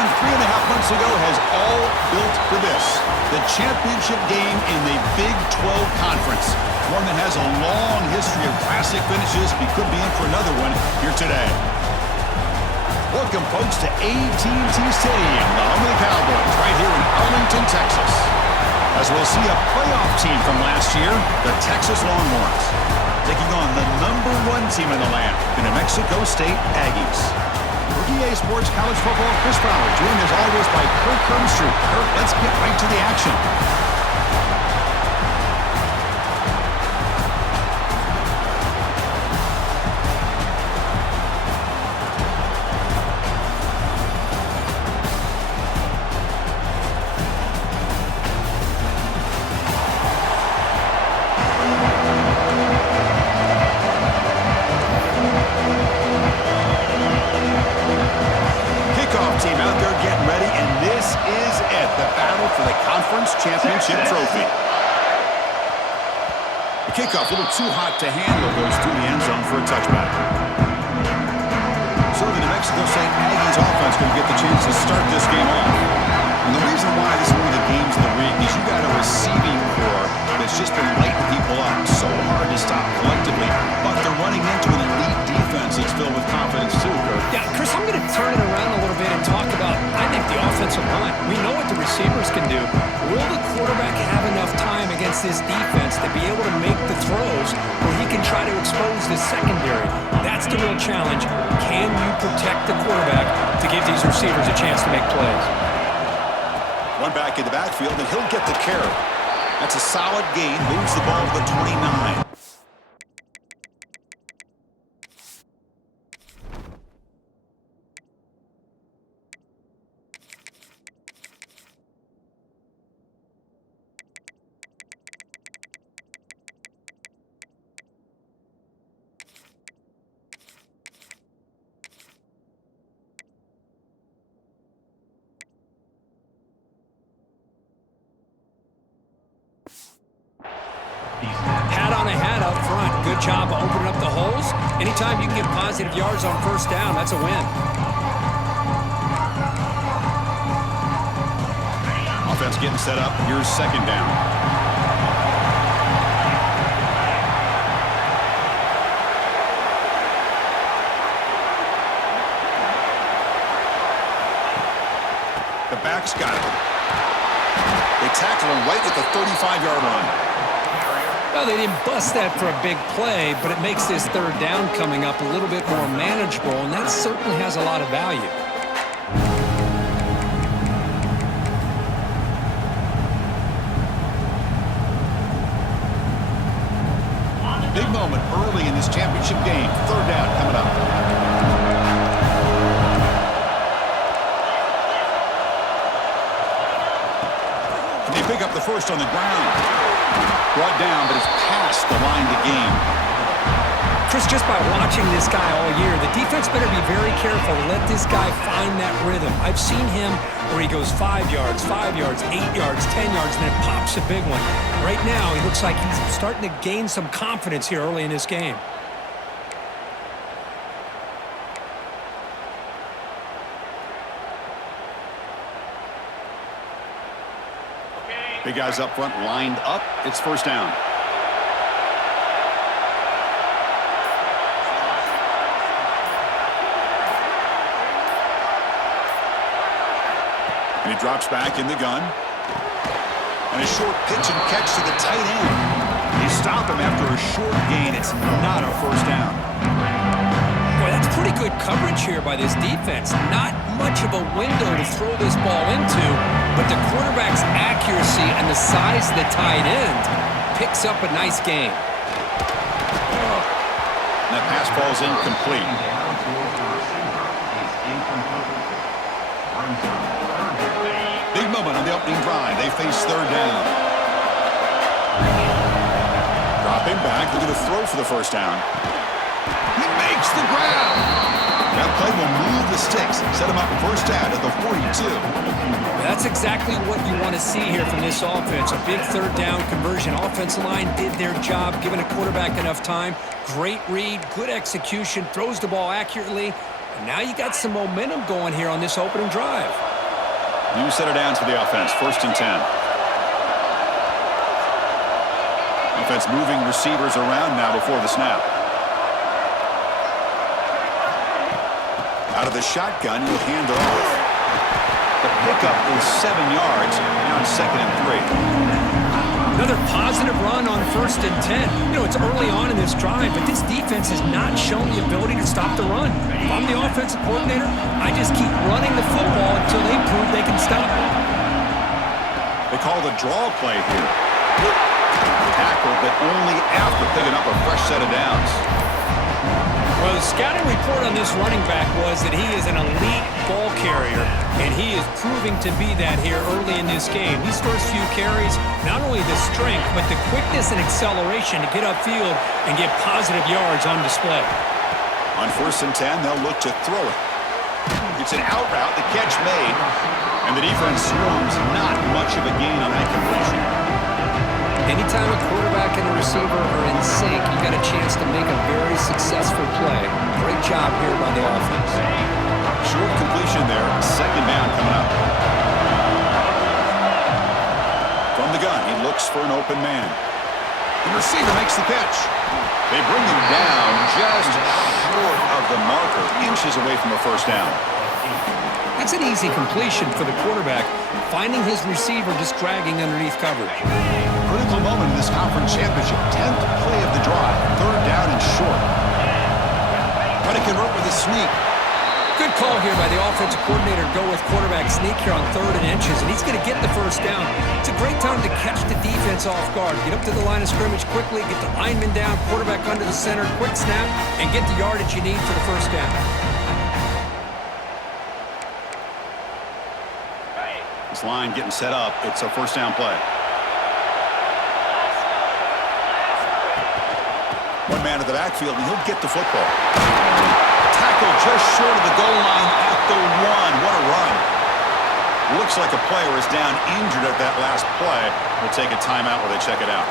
season 3.5 months ago has all built for this. The championship game in the Big 12 Conference. One that has a long history of classic finishes. We could be in for another one here today. Welcome, folks, to AT&T Stadium, the home of the Cowboys, right here in Arlington, Texas. As we'll see a playoff team from last year, the Texas Longhorns, taking on the #1 team in the land, the New Mexico State Aggies. For EA Sports College Football, Chris Fowler, joined as always by Kirk Hermstrup. Kirk, let's get right to the action. Championship trophy. The kickoff a little too hot to handle, goes through the end zone for a touchback. So the New Mexico State Aggies offense going to get the chance to start this game off. And the reason why this is one of the games of the week is you got a receiving core that's just been lighting people up. So hard to stop collectively, but they're running into an elite defense that's filled with confidence too, Kirk. Yeah, Chris, I'm going to turn it around a little bit and talk about, I think, the offensive line. We know what the receivers can do. Will the quarterback have enough time against this defense to be able to make the throws where he can try to expose the secondary? That's the real challenge. Can you protect the quarterback to give these receivers a chance to make plays? One back in the backfield, and he'll get the carry. That's a solid gain. Moves the ball to the 29. Hat on a hat up front. Good job of opening up the holes. Anytime you can get positive yards on first down, that's a win. Offense getting set up. Here's second down. The back's got it. They tackle him right at the 35-yard line. Well, they didn't bust that for a big play, but it makes this third down coming up a little bit more manageable, and that certainly has a lot of value. Big moment early in this championship game. Third down coming up. They pick up the first on the ground. Brought down, but it's past the line to gain. Chris, just by watching this guy all year, the defense better be very careful to let this guy find that rhythm. I've seen him where he goes 5 yards, 8 yards, 10 yards, and then pops a big one. Right now, he looks like he's starting to gain some confidence here early in this game. Big guys up front lined up. It's first down. And he drops back in the gun. And a short pitch and catch to the tight end. They stop him after a short gain. It's not a first down. Boy, that's pretty good coverage here by this defense. Not much of a window to throw this ball into, but the quarterback's accuracy and the size of the tight end picks up a nice gain. And that pass falls incomplete. Big moment on the opening drive. They face third down. Dropping back, looking to throw for the first down. He makes the grab. That play will move the sticks, set him up first down at the 42. That's exactly what you want to see here from this offense. A big third down conversion. Offensive line did their job, giving a quarterback enough time. Great read, good execution, throws the ball accurately. And now you got some momentum going here on this opening drive. New set of downs for the offense. 1st and 10. Offense moving receivers around now before the snap. Out of the shotgun, he'll hand it off. The pickup is 7 yards. Now on 2nd and 3. Another positive run on 1st and 10. You know, it's early on in this drive, but this defense has not shown the ability to stop the run. If I'm the offensive coordinator, I just keep running the football until they prove they can stop it. They call the draw play here. Tackle, but only after picking up a fresh set of downs. Well, the scouting report on this running back was that he is an elite ball carrier, and he is proving to be that here early in this game. These first few carries, not only the strength, but the quickness and acceleration to get upfield and get positive yards on display. On 1st and 10, they'll look to throw it. It's an out route, the catch made, and the defense swarms. Not much of a gain on that completion. Anytime a quarterback and a receiver are in sync, you got a chance to make a very successful play. Great job here by the offense. Short completion there. 2nd down coming up. From the gun, he looks for an open man. The receiver makes the catch. They bring him down just short of the marker, inches away from a 1st down. That's an easy completion for the quarterback, finding his receiver just dragging underneath coverage. Critical moment in this conference championship. 10th play of the drive. 3rd down and short. Try to convert with a sneak. Good call here by the offensive coordinator to go with quarterback sneak here on 3rd and inches, and he's going to get the 1st down. It's a great time to catch the defense off guard. Get up to the line of scrimmage quickly, get the lineman down, quarterback under the center, quick snap, and get the yardage you need for the 1st down. This line getting set up. It's a 1st down play. One man to the backfield, and he'll get the football. Tackle just short of the goal line at the 1. What a run. Looks like a player is down injured at that last play. We'll take a timeout while they check it out.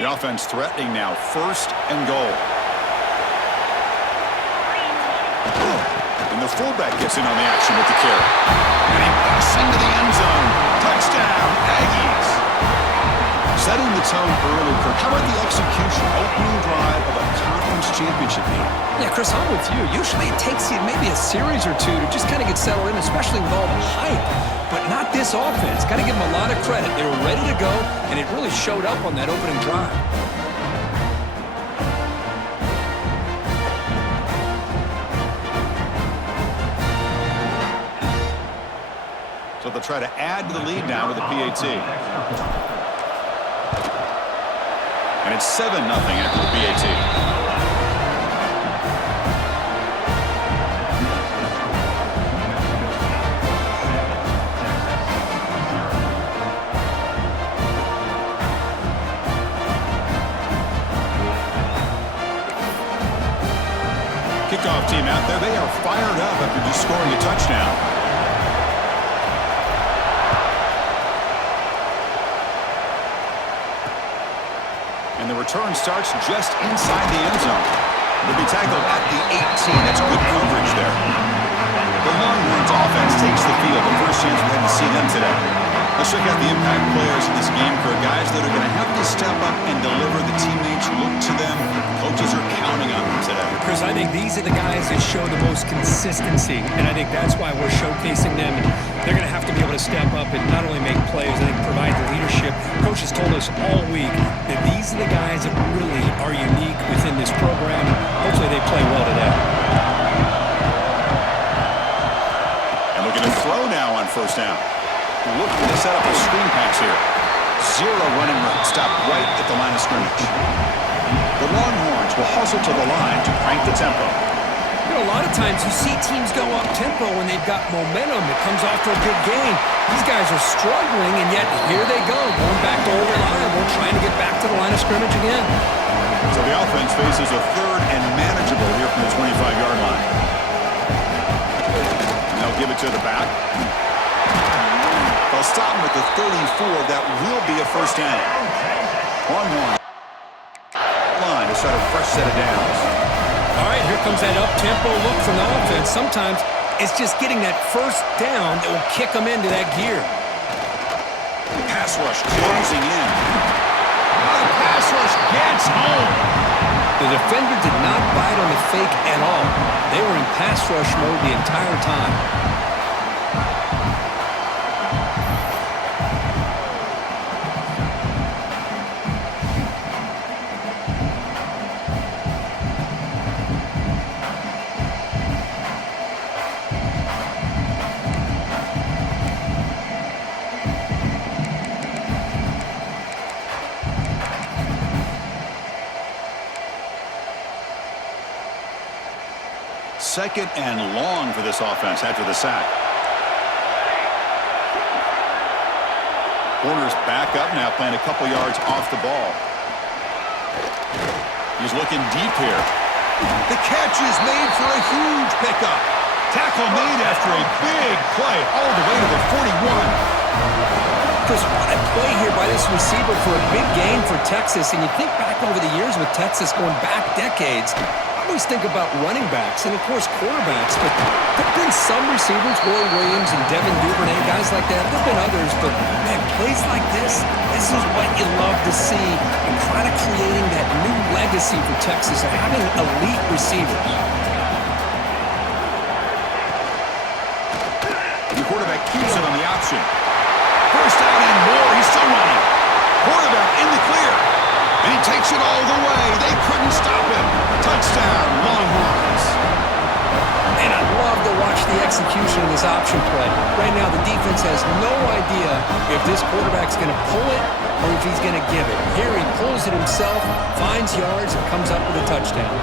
The offense threatening now. 1st and goal. And the fullback gets in on the action with the carry. And he busts into the end zone. Touchdown, Aggies. Setting the tone early, Kirk. How about the execution? Opening drive of a conference championship game. Yeah, Chris, I'm with you. Usually it takes you maybe a series or two to just kind of get settled in, especially with all the hype. But not this offense. Got to give them a lot of credit. They were ready to go, and it really showed up on that opening drive. So they'll try to add to the lead now with the PAT. And it's 7-0 after the PAT. Kickoff team out there. They are fired up after just scoring a touchdown. And the return starts just inside the end zone. They'll be tackled at the 18. That's good coverage there. The Longhorns offense takes the field. The first chance we had to see them today. Let's check out the impact players in this game for guys that are going to have to step up and deliver. The teammates look to them. Coaches are counting on them today. Chris, I think these are the guys that show the most consistency, and I think that's why we're showcasing them. And they're going to have to be able to step up and not only make plays, I think provide the leadership. Coaches told us all week that these are the guys that really are unique within this program. Hopefully they play well today. And we're going to throw now on 1st down. Looking to set up a screen pass here. 0 running room. Stop right at the line of scrimmage. The Longhorns will hustle to the line to crank the tempo. You know, a lot of times you see teams go up-tempo when they've got momentum. It comes off to a good gain. These guys are struggling, and yet here they go, going back to over-reliable, trying to get back to the line of scrimmage again. So the offense faces a 3rd and manageable here from the 25-yard line. And they'll give it to the back. The They'll stop him at the 34. That will be a first down. On one. Line to start a fresh set of downs. All right, here comes that up-tempo look from the offense. Sometimes it's just getting that first down that will kick them into that gear. Pass rush closing in. The pass rush gets home. The defender did not bite on the fake at all. They were in pass rush mode the entire time. Second and long for this offense after the sack. Corner's back up now, playing a couple yards off the ball. He's looking deep here. The catch is made for a huge pickup. Tackle made after a big play all the way to the 41. Chris, what a play here by this receiver for a big gain for Texas. And you think back over the years with Texas going back decades, I always think about running backs and, of course, quarterbacks. But there have been some receivers, Roy Williams and Devin Duvernay, guys like that. There have been others. But, man, plays like this is what you love to see. And kind of creating that new legacy for Texas of having elite receivers. The quarterback keeps it on the option. First down and more. He's still running. Quarterback in the clear. And he takes it all the way. They couldn't stop him. Touchdown, Longhorns. And I love to watch the execution of this option play. Right now, the defense has no idea if this quarterback's going to pull it or if he's going to give it. Here he pulls it himself, finds yards, and comes up with a touchdown.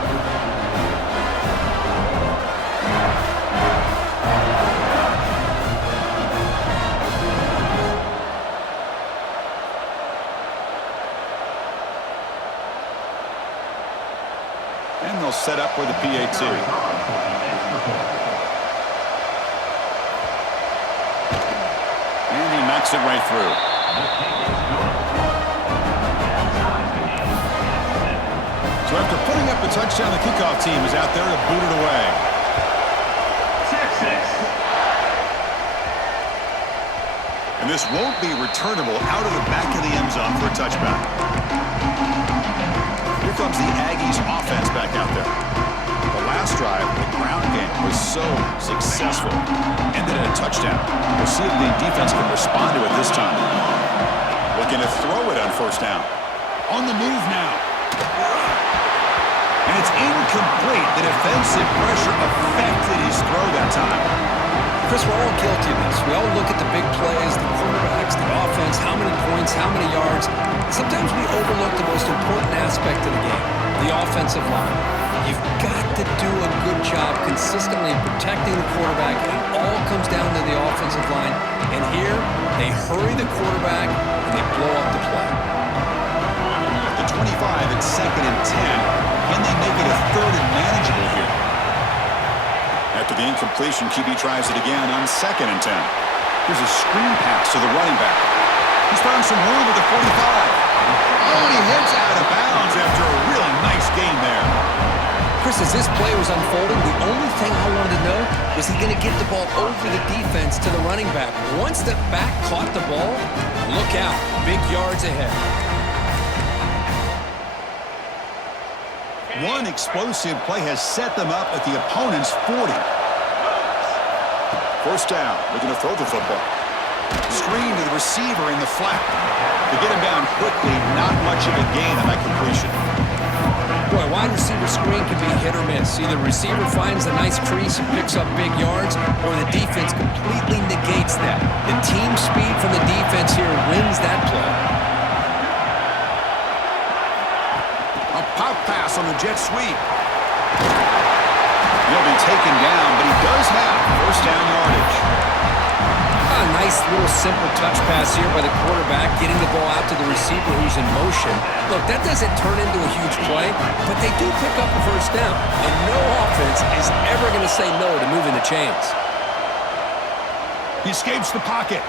And they'll set up for the PAT. And he knocks it right through. So after putting up the touchdown, the kickoff team is out there to boot it away. And this won't be returnable out of the back of the end zone for a touchback. Here comes the Aggies offense back out there. The last drive, the ground game was so successful. Ended in a touchdown. We'll see if the defense can respond to it this time. Looking to throw it on first down. On the move now. And it's incomplete. The defensive pressure affected his throw that time. Chris, we're all guilty of this. We all look at the big plays, the quarterbacks, the offense, how many points, how many yards. Sometimes we overlook the most important aspect of the game, the offensive line. You've got to do a good job consistently protecting the quarterback, and it all comes down to the offensive line. And here, they hurry the quarterback, and they blow up the play. The 25 at 2nd and 10. Can they make it a 3rd and manageable here? After the incompletion, QB tries it again on 2nd and 10. Here's a screen pass to the running back. He's found some room at the 45. Oh, and he heads out of bounds after a really nice game there. Chris, as this play was unfolding, the only thing I wanted to know was he going to get the ball over the defense to the running back. Once the back caught the ball, look out. Big yards ahead. One explosive play has set them up at the opponent's 40. First down, looking to throw the football. Screen to the receiver in the flat. To get him down quickly, not much of a gain on that completion. Boy, wide receiver screen can be hit or miss. Either receiver finds a nice crease and picks up big yards, or the defense completely negates that. The team speed from the defense here wins that play. A pop pass on the jet sweep. He'll be taken down, but he does have first down yardage. A nice little simple touch pass here by the quarterback, getting the ball out to the receiver who's in motion. Look, that doesn't turn into a huge play, but they do pick up a first down. And no offense is ever going to say no to moving the chains. He escapes the pocket.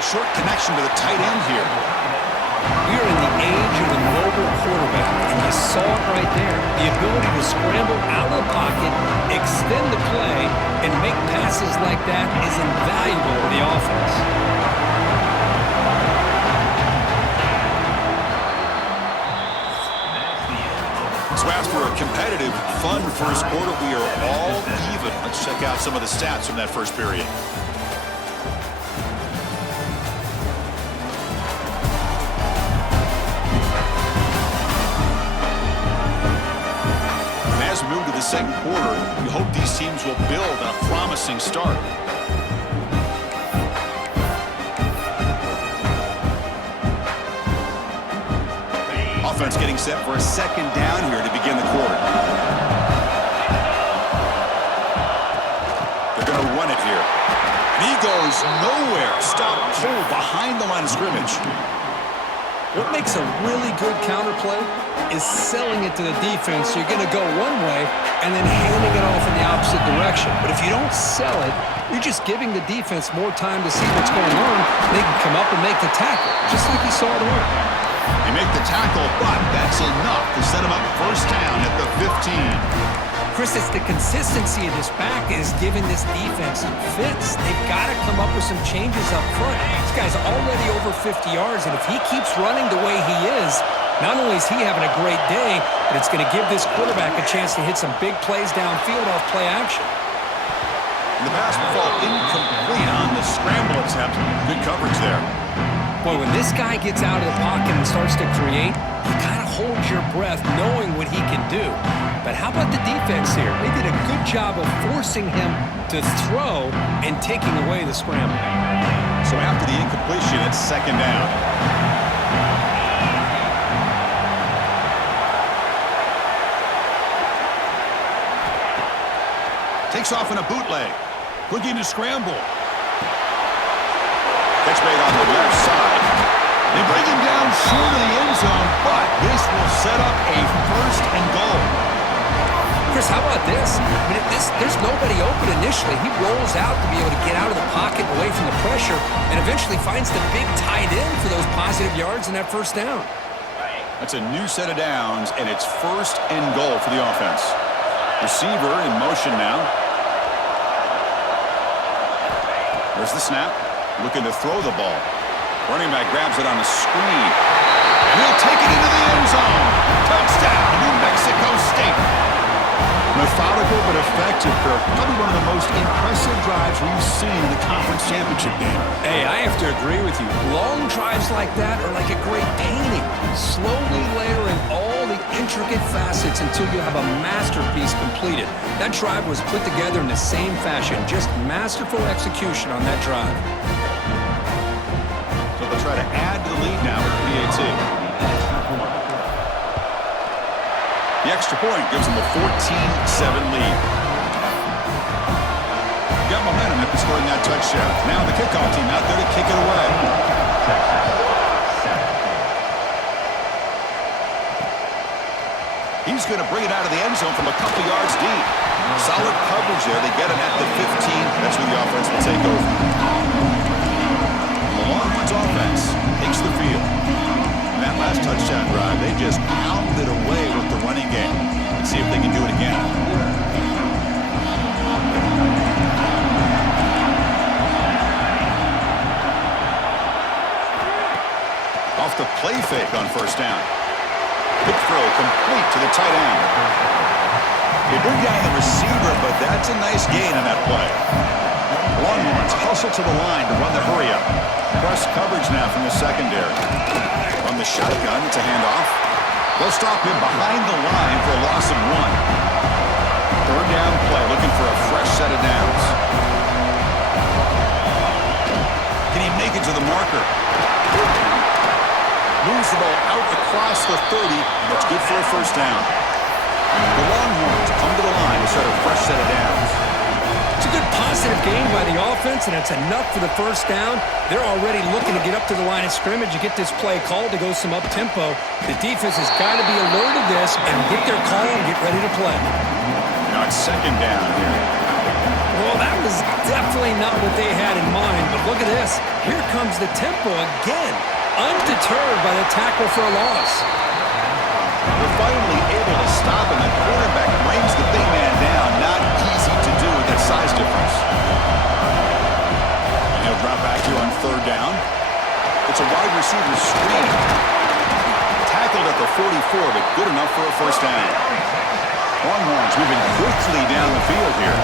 Short connection to the tight end here. We are in the age of the mobile quarterback, and you saw it right there. The ability to scramble out of the pocket, extend the play, and make passes like that is invaluable to the offense. So after a competitive, fun first quarter, we are all even. Let's check out some of the stats from that first period. As we move to the second quarter, we hope these teams will build on a promising start. Offense getting set for a second down here to begin the quarter. They're going to run it here. And he goes nowhere. Stop cold behind the line of scrimmage. What makes a really good counter play is selling it to the defense. So you're going to go one way and then handing it off in the opposite direction. But if you don't sell it, you're just giving the defense more time to see what's going on. They can come up and make the tackle, just like you saw there. They make the tackle, but that's enough to set them up first down at the 15. Chris, it's the consistency of this back is giving this defense fits. They've got to come up with some changes up front. This guy's already over 50 yards, and if he keeps running the way he is, not only is he having a great day, but it's going to give this quarterback a chance to hit some big plays downfield off play action. And the pass will fall incomplete on the scramble attempt. Good coverage there. Boy, when this guy gets out of the pocket and starts to create, you kind of hold your breath knowing what he can do. But how about the defense here? They did a good job of forcing him to throw and taking away the scramble. So after the incompletion, it's second down. Takes off in a bootleg. Looking to scramble. Catch made on the left side. They bring him down short of the end zone, but this will set up a first and goal. Chris, how about this? I mean, there's nobody open initially. He rolls out to be able to get out of the pocket away from the pressure and eventually finds the big tight end for those positive yards and that first down. That's a new set of downs, and it's first and goal for the offense. Receiver in motion now. There's the snap. Looking to throw the ball. Running back grabs it on the screen. He'll take it into the end zone. Touchdown, New Mexico State. Methodical but effective, Kirk. Probably one of the most impressive drives we've seen in the conference championship game. Hey, I have to agree with you. Long drives like that are like a great painting. Slowly layering all the intricate facets until you have a masterpiece completed. That drive was put together in the same fashion. Just masterful execution on that drive. So they'll try to add to the lead now with PAT. The extra point gives them a 14-7 lead. Got momentum after scoring that touchdown. Now the kickoff team out there to kick it away. He's going to bring it out of the end zone from a couple yards deep. Solid coverage there. They get him at the 15. That's when the offense will take over. The Longhorns offense takes the field. And that last touchdown drive, they just pounded away with the running game. Let's see if they can do it again. Off the play fake on first down. Quick throw complete to the tight end. They bring down the receiver, but that's a nice gain on that play. Longhorns hustle to the line to run the hurry-up. Press coverage now from the secondary. From the shotgun, it's a handoff. They'll stop him behind the line for a loss of 1. Third down play, looking for a fresh set of downs. Can he make it to the marker? Moves the ball out across the 30. That's good for a first down. The Longhorns come to the line to start a fresh set of downs. It's a good positive gain by the offense, and it's enough for the first down. They're already looking to get up to the line of scrimmage and get this play called to go some up-tempo. The defense has got to be alert of this and get their call and get ready to play. Now it's second down here. Well, that was definitely not what they had in mind, but look at this. Here comes the tempo again, undeterred by the tackle for a loss. They're finally able to stop, and the quarterback brings the big man down. Not easy to do with that size difference. And he'll drop back here on third down. It's a wide receiver screen. Tackled at the 44, but good enough for a first down. Longhorns moving quickly down the field here.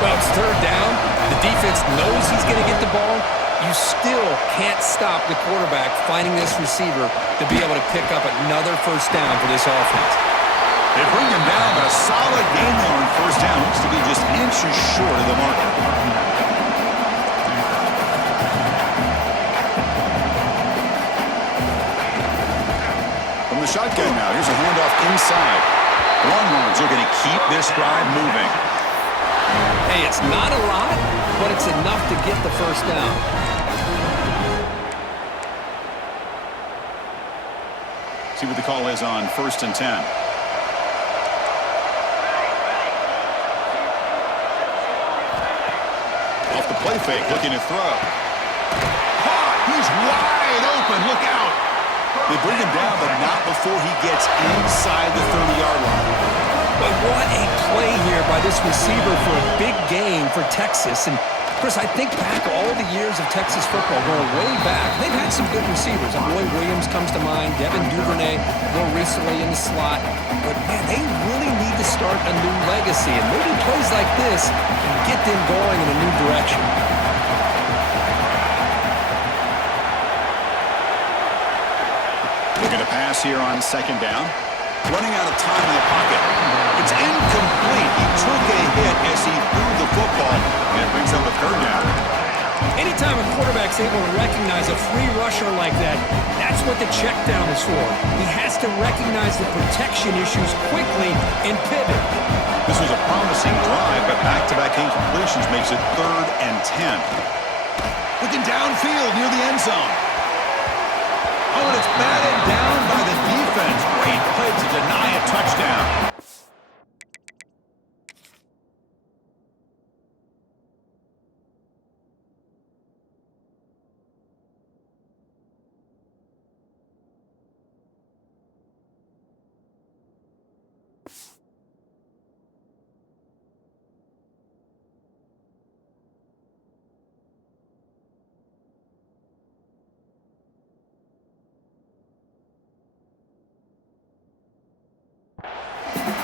Well, it's third down. The defense knows he's going to get the ball. You still can't stop the quarterback finding this receiver to be able to pick up another first down for this offense. They bring him down, but a solid game there on first down. Looks to be just inches short of the mark. From the shotgun now, here's a handoff inside. Longhorns are going to keep this drive moving. Hey, it's not a lot, but it's enough to get the first down. See what the call is on 1st and 10. Off the play fake, looking to throw. Caught! He's wide open. Look out! They bring him down, but not before he gets inside the 30-yard line. But what a play here by this receiver for a big gain for Texas. And Chris, I think back all the years of Texas football, going way back, they've had some good receivers. Roy Williams comes to mind, Devin Duvernay more recently in the slot. But, man, they really need to start a new legacy. And maybe plays like this can get them going in a new direction. Looking to pass here on second down. Running out of time in the pocket. It's incomplete. He took a hit as he threw the football, and it brings up a third down. Anytime a quarterback's able to recognize a free rusher like that, that's what the check down is for. He has to recognize the protection issues quickly and pivot. This was a promising drive, but back-to-back incompletions makes it 3rd and 10. Looking downfield near the end zone. Oh, and it's batted down by the defense. Great play to deny a touchdown.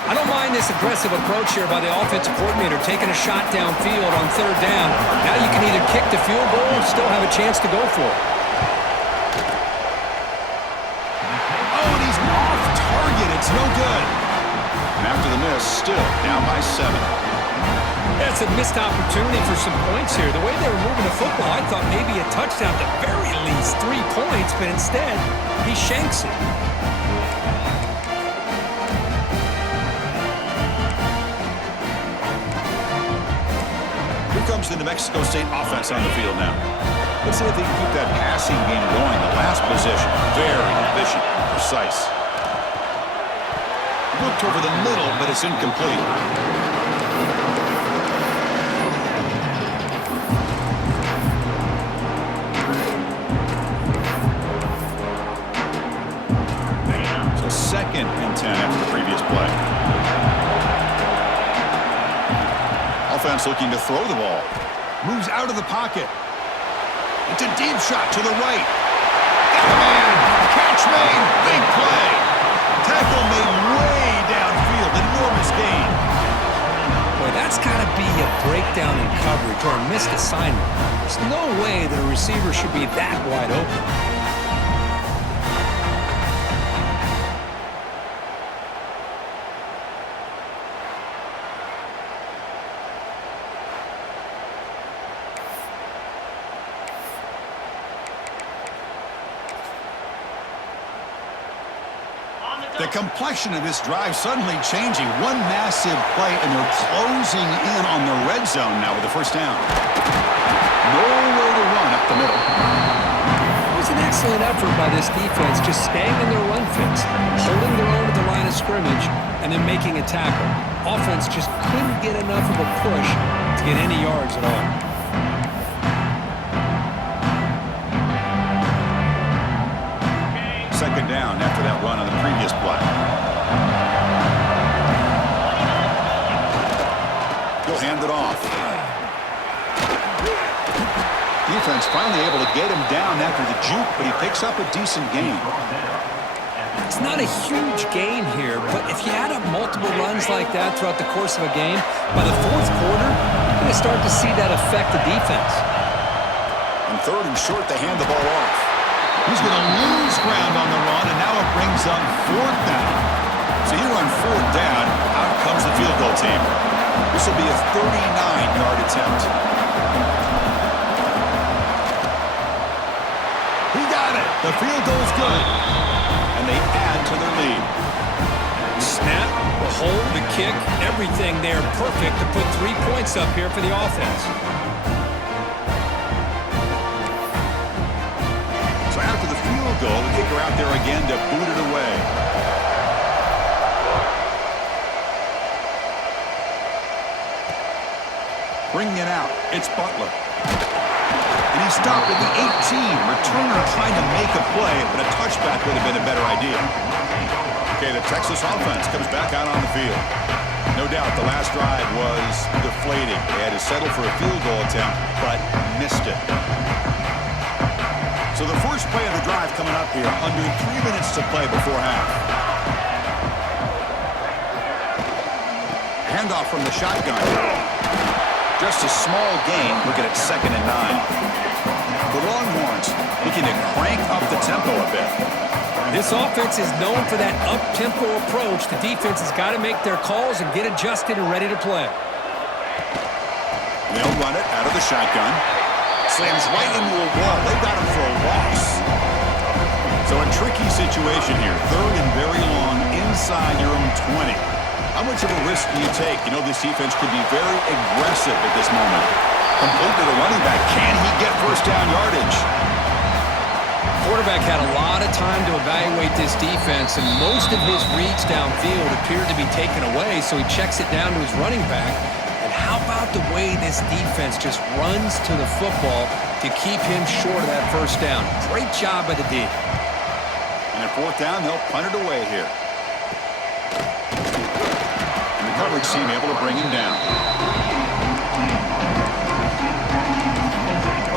I don't mind this aggressive approach here by the offensive coordinator, taking a shot downfield on third down. Now you can either kick the field goal or still have a chance to go for it. Oh, and he's off target. It's no good. And after the miss, still down by 7. That's a missed opportunity for some points here. The way they were moving the football, I thought maybe a touchdown, at the very least 3 points, but instead, he shanks it. Here comes the New Mexico State offense on the field now. Let's see if they can keep that passing game going. The last possession, very efficient and precise. Looked over the middle, but it's incomplete. So 2nd and 10 after the previous play. Offense looking to throw the ball. Moves out of the pocket. It's a deep shot to the right. Got a man. Catch made. Big play. Tackle made way downfield. Enormous gain. Boy, that's got to be a breakdown in coverage or a missed assignment. There's no way that a receiver should be that wide open. The complexion of this drive suddenly changing. One massive play, and they're closing in on the red zone now with the first down. Nowhere to run up the middle. It was an An excellent effort by this defense, just staying in their run fix, holding their own at the line of scrimmage, and then making a tackle. Offense just couldn't get enough of a push to get any yards at all. Second down after that run on the previous play. He'll hand it off. Defense finally able to get him down after the juke, but he picks up a decent gain. It's not a huge gain here, but if you add up multiple runs like that throughout the course of a game, by the fourth quarter, you're going to start to see that affect the defense. On third and short, they hand the ball off. He's going to lose ground on the run, and now it brings up fourth down. So here on fourth down, out comes the field goal team. This will be a 39-yard attempt. He got it. The field goal's good. And they add to their lead. Snap, the hold, the kick, everything there perfect to put 3 points up here for the offense. So after the field goal, the kicker out there again to boot it away. Bringing it out, it's Butler. And he stopped at the 18. Returner trying to make a play, but a touchback would have been a better idea. Okay, the Texas offense comes back out on the field. No doubt the last drive was deflating. They had to settle for a field goal attempt, but missed it. So the first play of the drive coming up here, under 3 minutes to play before half. Handoff from the shotgun. Just a small gain, looking at 2nd and 9. The Longhorns looking to crank up the tempo a bit. This offense is known for that up-tempo approach. The defense has got to make their calls and get adjusted and ready to play. They'll run it out of the shotgun. Slams right into a wall. They've got him for a loss. So a tricky situation here. 3rd and very long inside your own 20. How much of a risk do you take? You know, this defense could be very aggressive at this moment. Complete to the running back. Can he get first down yardage? Quarterback had a lot of time to evaluate this defense, and most of his reads downfield appeared to be taken away, so he checks it down to his running back. And how about the way this defense just runs to the football to keep him short of that first down? Great job by the D. And at fourth down, they'll punt it away here. Coverage team able to bring him down.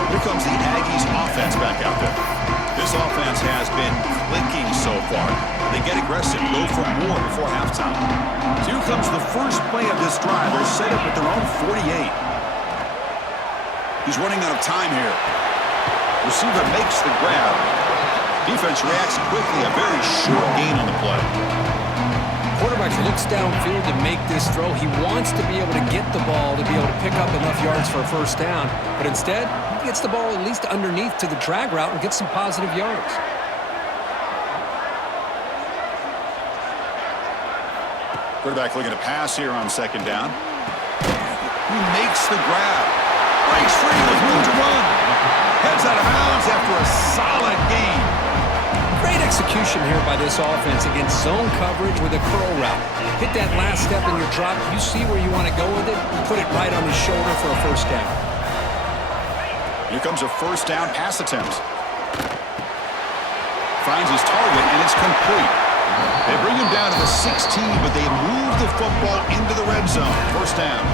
Here comes the Aggies offense back out there. This offense has been clicking so far. They get aggressive, go for more before halftime. So here comes the first play of this drive. They're set up at their own 48. He's running out of time here. Receiver makes the grab. Defense reacts quickly. A very short gain on the play. Quarterback looks downfield to make this throw. He wants to be able to get the ball to be able to pick up enough yards for a first down. But instead, he gets the ball at least underneath to the drag route and gets some positive yards. Quarterback looking to pass here on 2nd down. He makes the grab. Breaks free with room to run. Heads out of bounds after a solid gain. Great execution here by this offense against zone coverage with a curl route. Hit that last step in your drop. You see where you want to go with it. Put it right on his shoulder for a first down. Here comes a first down pass attempt. Finds his target, and it's complete. They bring him down to the 16, but they move the football into the red zone. First down.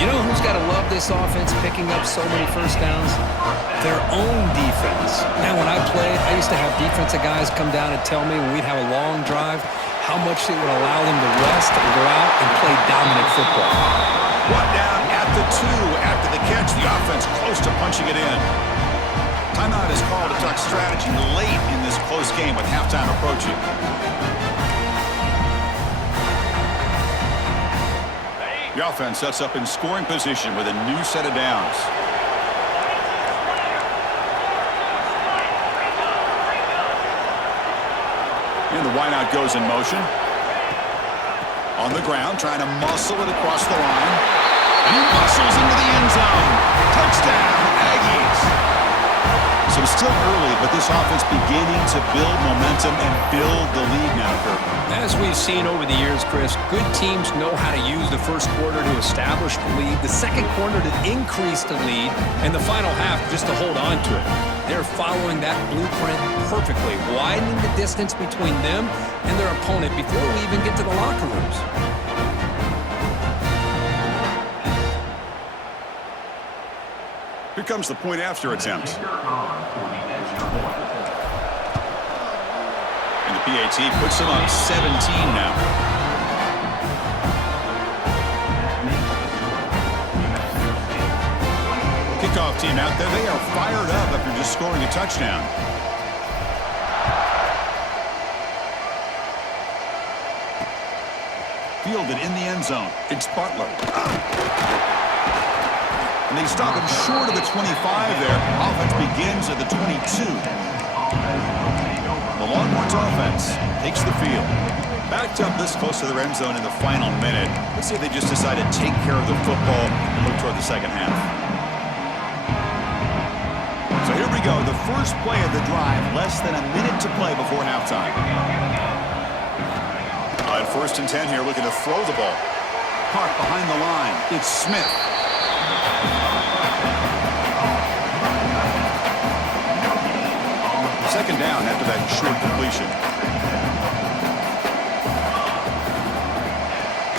You know who's got to love this offense picking up so many first downs? Their own defense. Now, when I played, I used to have defensive guys come down and tell me when we'd have a long drive how much it would allow them to rest and go out and play dominant football. One down at the 2 after the catch. The offense close to punching it in. Timeout is called to talk strategy late in this close game with halftime approaching. The offense sets up in scoring position with a new set of downs. And the wideout goes in motion. On the ground, trying to muscle it across the line. And he muscles into the end zone. Touchdown, Aggies. So So it's still early, but this offense beginning to build momentum and build the lead now, Kirk. As we've seen over the years, Chris, good teams know how to use the first quarter to establish the lead, the second quarter to increase the lead, and the final half just to hold on to it. They're following that blueprint perfectly, widening the distance between them and their opponent before we even get to the locker rooms. Here comes the point after attempt. And the PAT puts them up 17 now. Kickoff team out there. They are fired up after just scoring a touchdown. Fielded in the end zone. It's Butler. And they stop him short of the 25 there. Offense begins at the 22. The Longhorns offense takes the field. Backed up this close to their end zone in the final minute. Let's see if they just decide to take care of the football and look toward the second half. So here we go. The first play of the drive. Less than a minute to play before halftime. On 1st and 10 here, looking to throw the ball. Park behind the line. It's Smith. Second down after that short completion.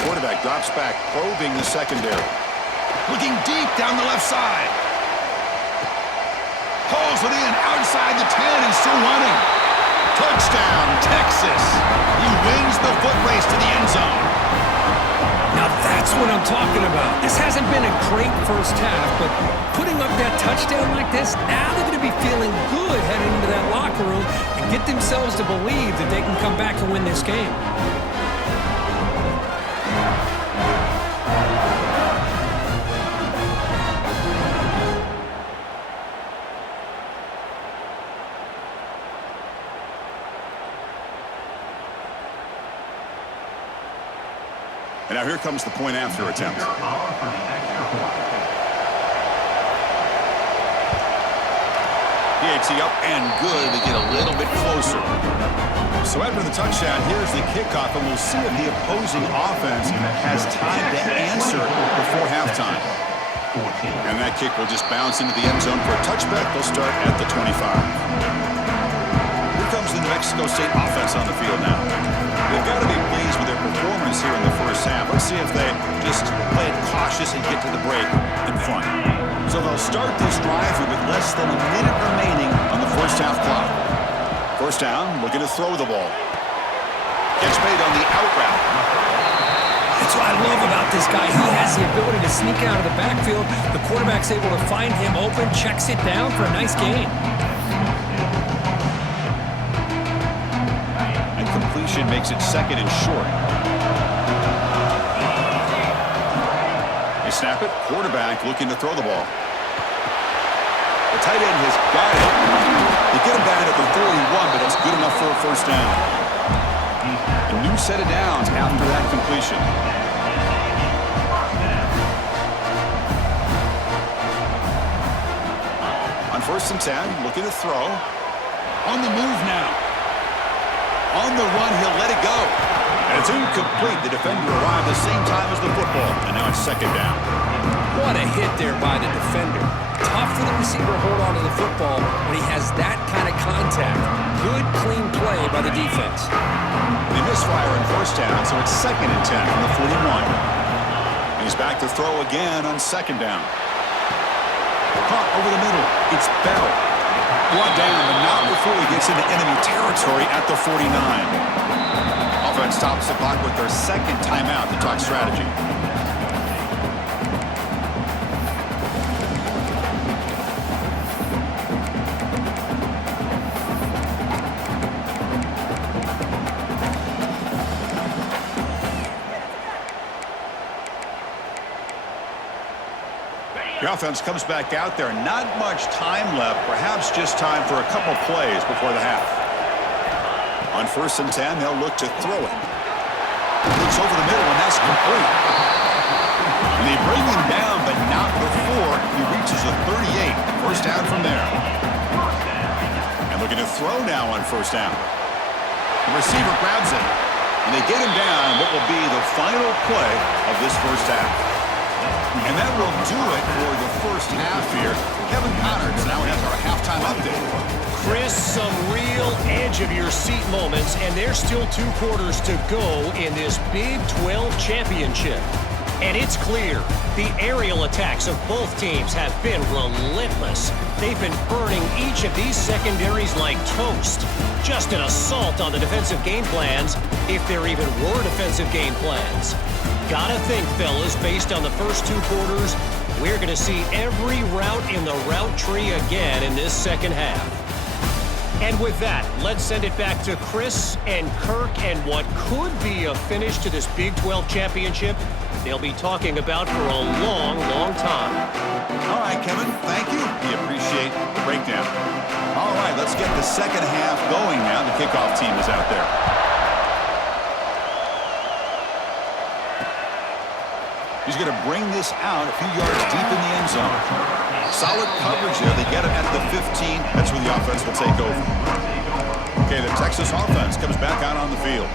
Quarterback drops back, probing the secondary. Looking deep down the left side. Hauls it in outside the 10 and still running. Touchdown, Texas. He wins the foot race to the end zone. Now that's what I'm talking about. This hasn't been a great first half, but putting up that touchdown like this, now they're going to be feeling good heading into that locker room and get themselves to believe that they can come back and win this game. And now here comes the point after attempt. PAT up and good. They get a little bit closer. So after the touchdown, here's the kickoff, and we'll see if the opposing offense has time to answer before halftime. And that kick will just bounce into the end zone for a touchback. They'll start at the 25. Here comes the New Mexico State offense on the field now. They've got to be pleased with their performance here in the first half. Let's see if they just play it cautious and get to the break in front. So they'll start this drive with less than a minute remaining on the first half clock. First down, looking to throw the ball. Gets made on the out route. That's what I love about this guy. He has the ability to sneak out of the backfield. The quarterback's able to find him open, checks it down for a nice gain. Completion makes it second and short. They snap it. Quarterback looking to throw the ball. The tight end has got it. They get him down at the 31, but it's good enough for a first down. A new set of downs after that completion. On 1st and 10, looking to throw. On the move now. On the run, he'll let it go. And it's incomplete. The defender arrived the same time as the football. And now it's second down. What a hit there by the defender. Tough for the receiver to hold on to the football when he has that kind of contact. Good, clean play by the defense. They misfire in first down, so it's second and 10 from the 41. He's back to throw again on second down. Caught over the middle. It's Bell. Brought down, but not before he gets into enemy territory at the 49. Offense stops the clock with their second timeout to talk strategy. The offense comes back out there. Not much time left. Perhaps just time for a couple plays before the half. On 1st and 10, they'll look to throw it. Looks over the middle, and that's complete. And they bring him down, but not before he reaches the 38. First down from there. Looking to throw now on first down. The receiver grabs it, and they get him down what will be the final play of this first half. And that will do it for the first half here. Kevin Connors now has our halftime update. Chris, some real edge-of-your-seat moments, and there's still 2 quarters to go in this Big 12 championship. And it's clear, the aerial attacks of both teams have been relentless. They've been burning each of these secondaries like toast. Just an assault on the defensive game plans, if there even were defensive game plans. Gotta think, fellas, based on the first 2 quarters, we're going to see every route in the route tree again in this second half. And with that, let's send it back to Chris and Kirk and what could be a finish to this Big 12 championship they'll be talking about for a long, long time. All right, Kevin, thank you. We appreciate the breakdown. All right, let's get the second half going now. The kickoff team is out there. He's going to bring this out a few yards deep in the end zone. Solid coverage there. They get it at the 15. That's where the offense will take over. Okay, the Texas offense comes back out on the field.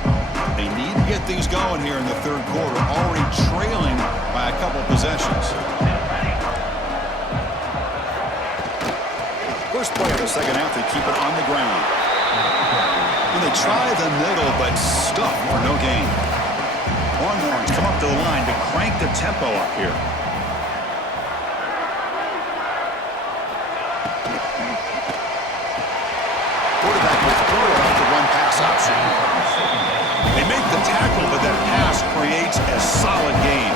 They need to get things going here in the third quarter, already trailing by a couple possessions. First play of the second half, they keep it on the ground. And they try the middle, but stuck for no gain. Longhorns come up to the line to crank the tempo up here. Quarterback will throw it off the run-pass option. They make the tackle, but that pass creates a solid gain.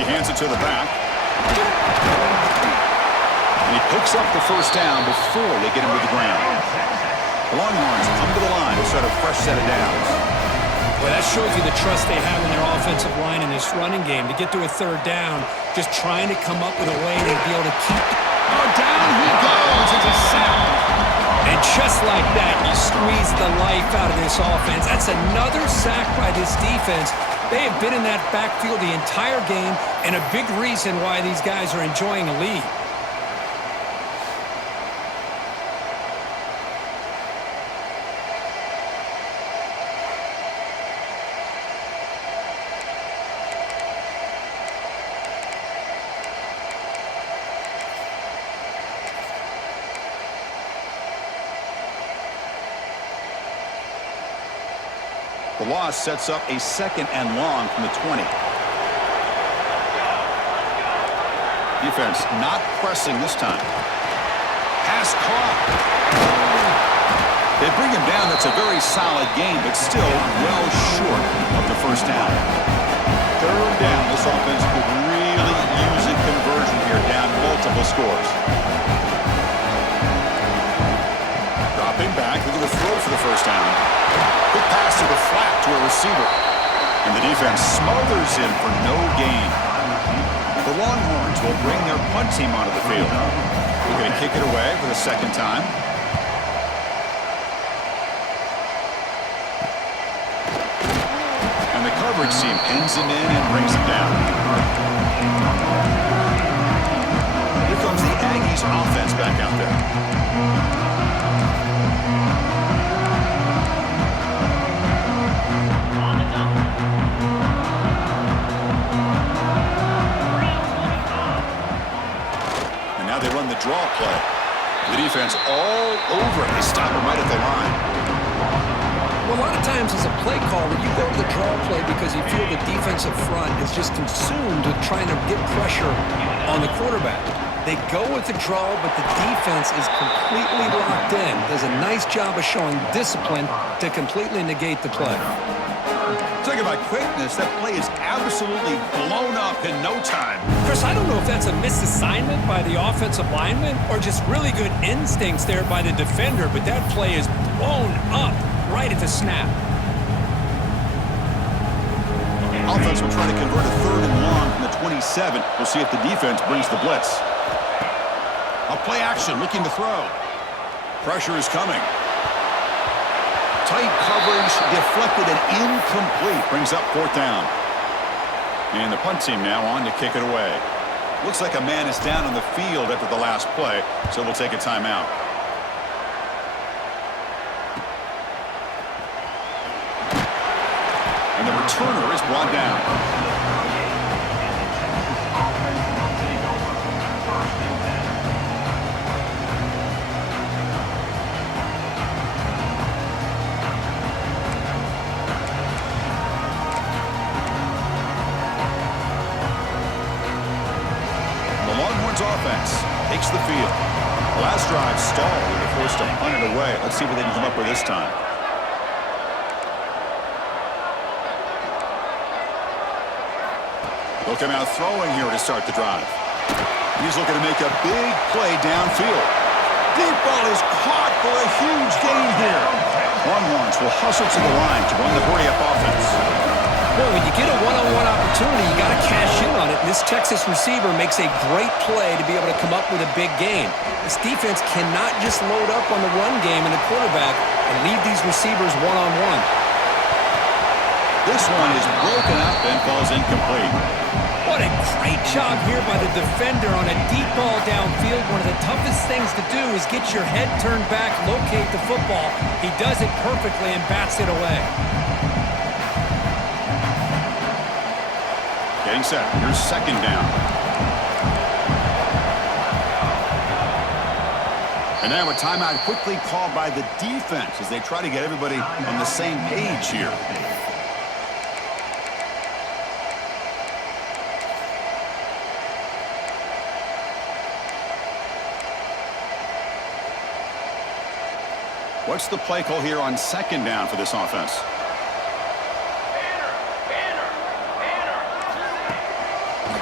He hands it to the back. And he picks up the first down before they get him to the ground. The Longhorns come to the line to start a fresh set of downs. Well, that shows you the trust they have in their offensive line in this running game. To get to a third down, just trying to come up with a way to be able to keep... Oh, down he goes. It's a sack. And just like that, you squeeze the life out of this offense. That's another sack by this defense. They have been in that backfield the entire game, and a big reason why these guys are enjoying a lead. The loss sets up a second and long from the 20. Defense not pressing this time. Pass caught. They bring him down. That's a very solid game, but still well short of the first down. Third down. This offense could really use a conversion here, down multiple scores. Dropping back. Look at the throw for the first down. Quick pass to the flat to a receiver. And the defense smothers him for no gain. The Longhorns will bring their punt team onto the field. They're going to kick it away for the second time. And the coverage team pins him in and brings him down. Here comes the Aggies offense back out there. They run the draw play. The defense all over it. They stop him right at the line. Well, a lot of times as a play caller, you go to the draw play because you feel the defensive front is just consumed with trying to get pressure on the quarterback. They go with the draw, but the defense is completely locked in. Does a nice job of showing discipline to completely negate the play. Talking about quickness, that play is absolutely blown up in no time. Chris, I don't know if that's a misassignment by the offensive lineman or just really good instincts there by the defender, but that play is blown up right at the snap. Offense will try to convert a third and long from the 27. We'll see if the defense brings the blitz. A play action, looking to throw. Pressure is coming. Tight coverage, deflected and incomplete. Brings up fourth down. And the punt team now on to kick it away. Looks like a man is down on the field after the last play, so we'll take a timeout. And the returner is brought down. Offense takes the field. Last drive stalled. They're forced to punt it away. Let's see what they can come up with this time. They'll come out throwing here to start the drive. He's looking to make a big play downfield. Deep ball is caught for a huge gain here. Longhorns will hustle to the line to run the hurry-up offense. Well, when you get a one-on-one opportunity, you got to cash in on it. And this Texas receiver makes a great play to be able to come up with a big gain. This defense cannot just load up on the run game and the quarterback and leave these receivers one-on-one. This one is broken up and falls incomplete. What a great job here by the defender on a deep ball downfield. One of the toughest things to do is get your head turned back, locate the football. He does it perfectly and bats it away. Getting set. Here's second down. And now a timeout quickly called by the defense as they try to get everybody on the same page here. What's the play call here on second down for this offense?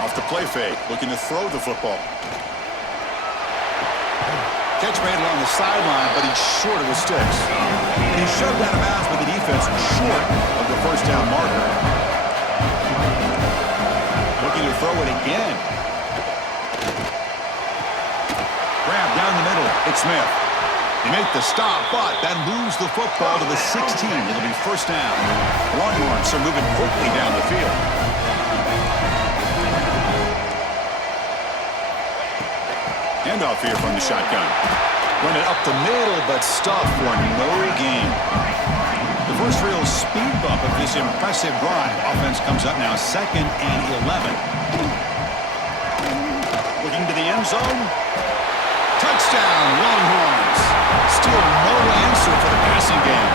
Off the play fake, looking to throw the football. Catch made along the sideline, but he's short of the sticks. He's shoved out of bounds with the defense short of the first down marker. Looking to throw it again. Grab down the middle. It's Smith. They make the stop, but that moves the football to the 16. It'll be first down. Longhorns are moving quickly down the field. Handoff here from the shotgun. Run it up the middle, but stuffed for no gain. The first real speed bump of this impressive drive. Offense comes up now 2nd and 11. Looking to the end zone. Touchdown, Longhorns. Still no answer for the passing game.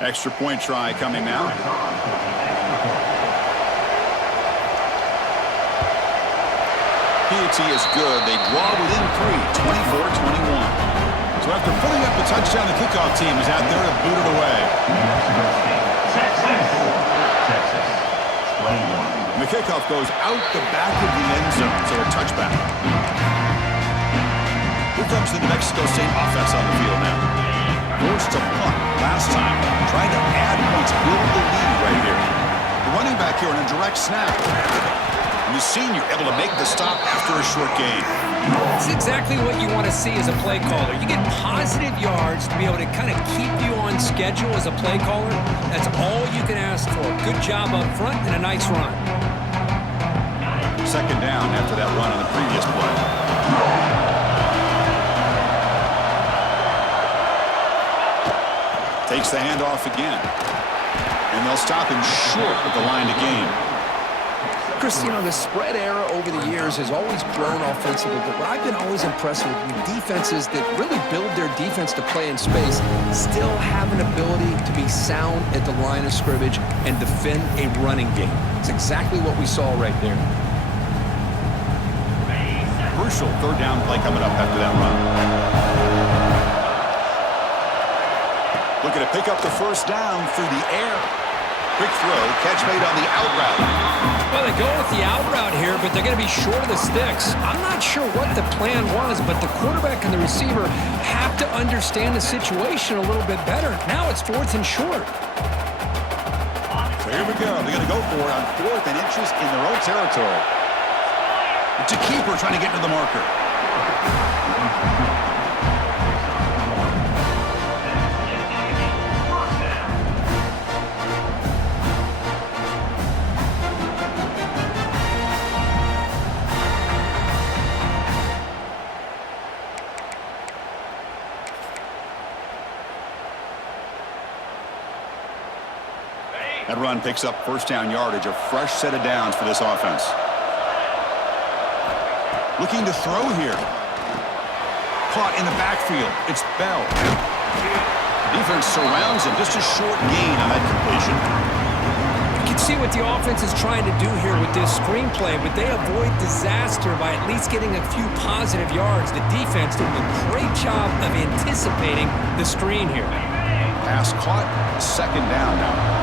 Extra point try coming now. PAT is good. They draw within 3, 24-21. So after putting up the touchdown, the kickoff team is out there to boot it away. And the kickoff goes out the back of the end zone, so a touchback. Here comes the New Mexico State offense on the field now. Forced to punt last time, trying to add points, build the lead right here. The running back here on a direct snap. And the senior able to make the stop after a short gain. It's exactly what you want to see as a play caller. You get positive yards to be able to kind of keep you on schedule as a play caller. That's all you can ask for. Good job up front and a nice run. Second down after that run on the previous play. Takes the handoff again. And they'll stop him short of the line to gain. Chris, you know, the spread era over the years has always grown offensively, but what I've been always impressed with defenses that really build their defense to play in space still have an ability to be sound at the line of scrimmage and defend a running game. It's exactly what we saw right there. Crucial third down play coming up after that run. Looking to pick up the first down through the air. Quick throw, catch made on the out route. Well, they go with the out route here, but they're going to be short of the sticks. I'm not sure what the plan was, but the quarterback and the receiver have to understand the situation a little bit better. Now it's 4th and short. So here we go. They're going to go for it on 4th and inches in their own territory. It's a keeper trying to get to the marker. That run picks up first down yardage, a fresh set of downs for this offense. Looking to throw here. Caught in the backfield. It's Bell. Defense surrounds him. Just a short gain on that completion. You can see what the offense is trying to do here with this screenplay, but they avoid disaster by at least getting a few positive yards. The defense doing a great job of anticipating the screen here. Pass caught. 2nd down now.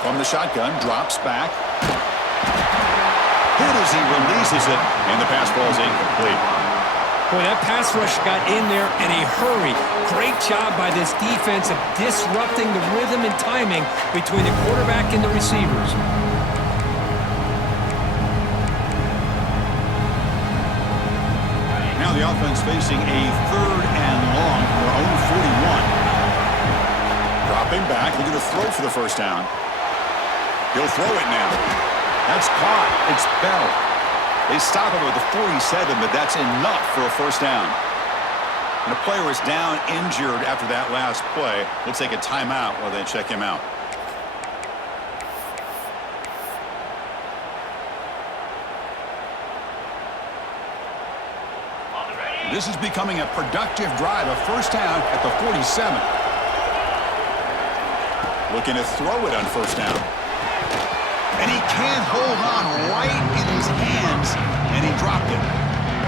From the shotgun, drops back. Hit as he releases it, and the pass falls incomplete. Boy, that pass rush got in there in a hurry. Great job by this defense of disrupting the rhythm and timing between the quarterback and the receivers. Now the offense facing a 3rd and long from their own 41. Dropping back, looking to throw for the first down. He'll throw it now. That's caught. It's Bell. They stop him at the 47, but that's enough for a first down. And the player is down injured after that last play. We'll take a timeout while they check him out. This is becoming a productive drive. A first down at the 47. Looking to throw it on first down. And he can't hold on right in his hands, and he dropped it.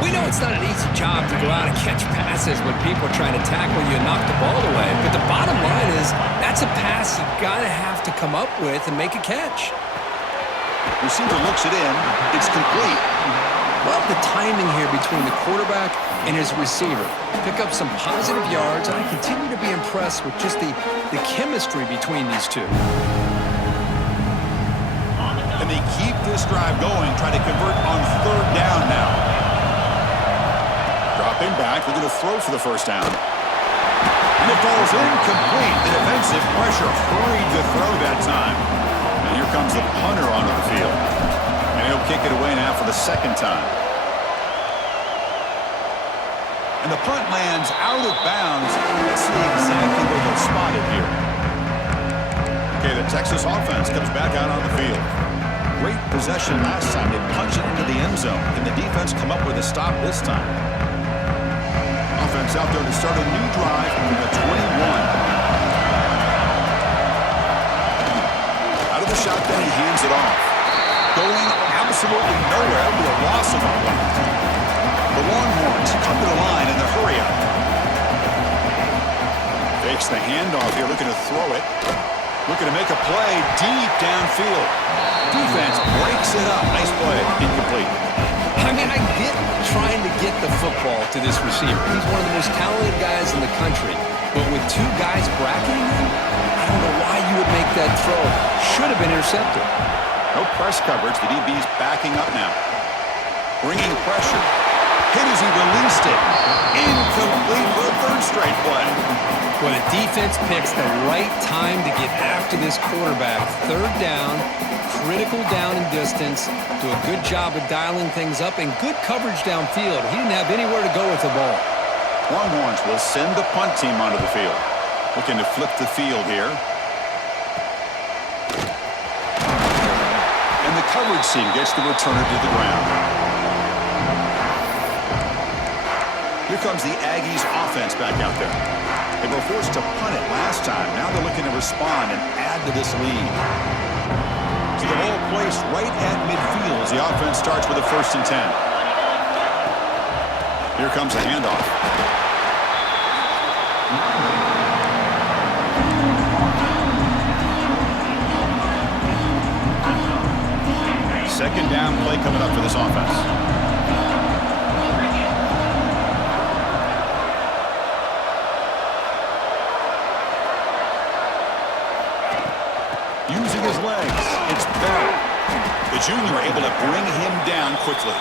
We know it's not an easy job to go out and catch passes when people are trying to tackle you and knock the ball away. But the bottom line is that's a pass you got to have to come up with and make a catch. Receiver looks it in. It's complete. Love the timing here between the quarterback and his receiver. Pick up some positive yards, and I continue to be impressed with just the chemistry between these two. And they keep this drive going, trying to convert on 3rd down now. Dropping back, looking to throw for the first down. And it falls incomplete. The defensive pressure hurried the throw that time. And here comes the punter onto the field. And he'll kick it away now for the 2nd time. And the punt lands out of bounds. Let's see exactly where they'll spot it here. Okay, the Texas offense comes back out on the field. Great possession last time. They punch it into the end zone. Can the defense come up with a stop this time? Offense out there to start a new drive from the 21. Out of the shotgun, he hands it off. Going absolutely nowhere. It'll be a loss of a point. The Longhorns come to the line in the hurry-up. Fakes the handoff here, looking to throw it. Looking to make a play deep downfield. Defense breaks it up. Nice play. Incomplete. I mean, I get trying to get the football to this receiver. He's one of the most talented guys in the country. But with 2 guys bracketing him, I don't know why you would make that throw. Should have been intercepted. No press coverage. The DB's backing up now. Bringing pressure. Hit as he released it. Incomplete for a 3rd straight play. Well, the defense picks the right time to get after this quarterback. 3rd down, critical down and distance. Do a good job of dialing things up and good coverage downfield. He didn't have anywhere to go with the ball. Longhorns will send the punt team onto the field. Looking to flip the field here. And the coverage team gets the returner to the ground. Here comes the Aggies offense back out there. They were forced to punt it last time. Now they're looking to respond and add to this lead. So the ball placed right at midfield as the offense starts with a 1st and 10. Here comes the handoff. Second down play coming up for this offense. Using his legs, it's Bell. The junior able to bring him down quickly.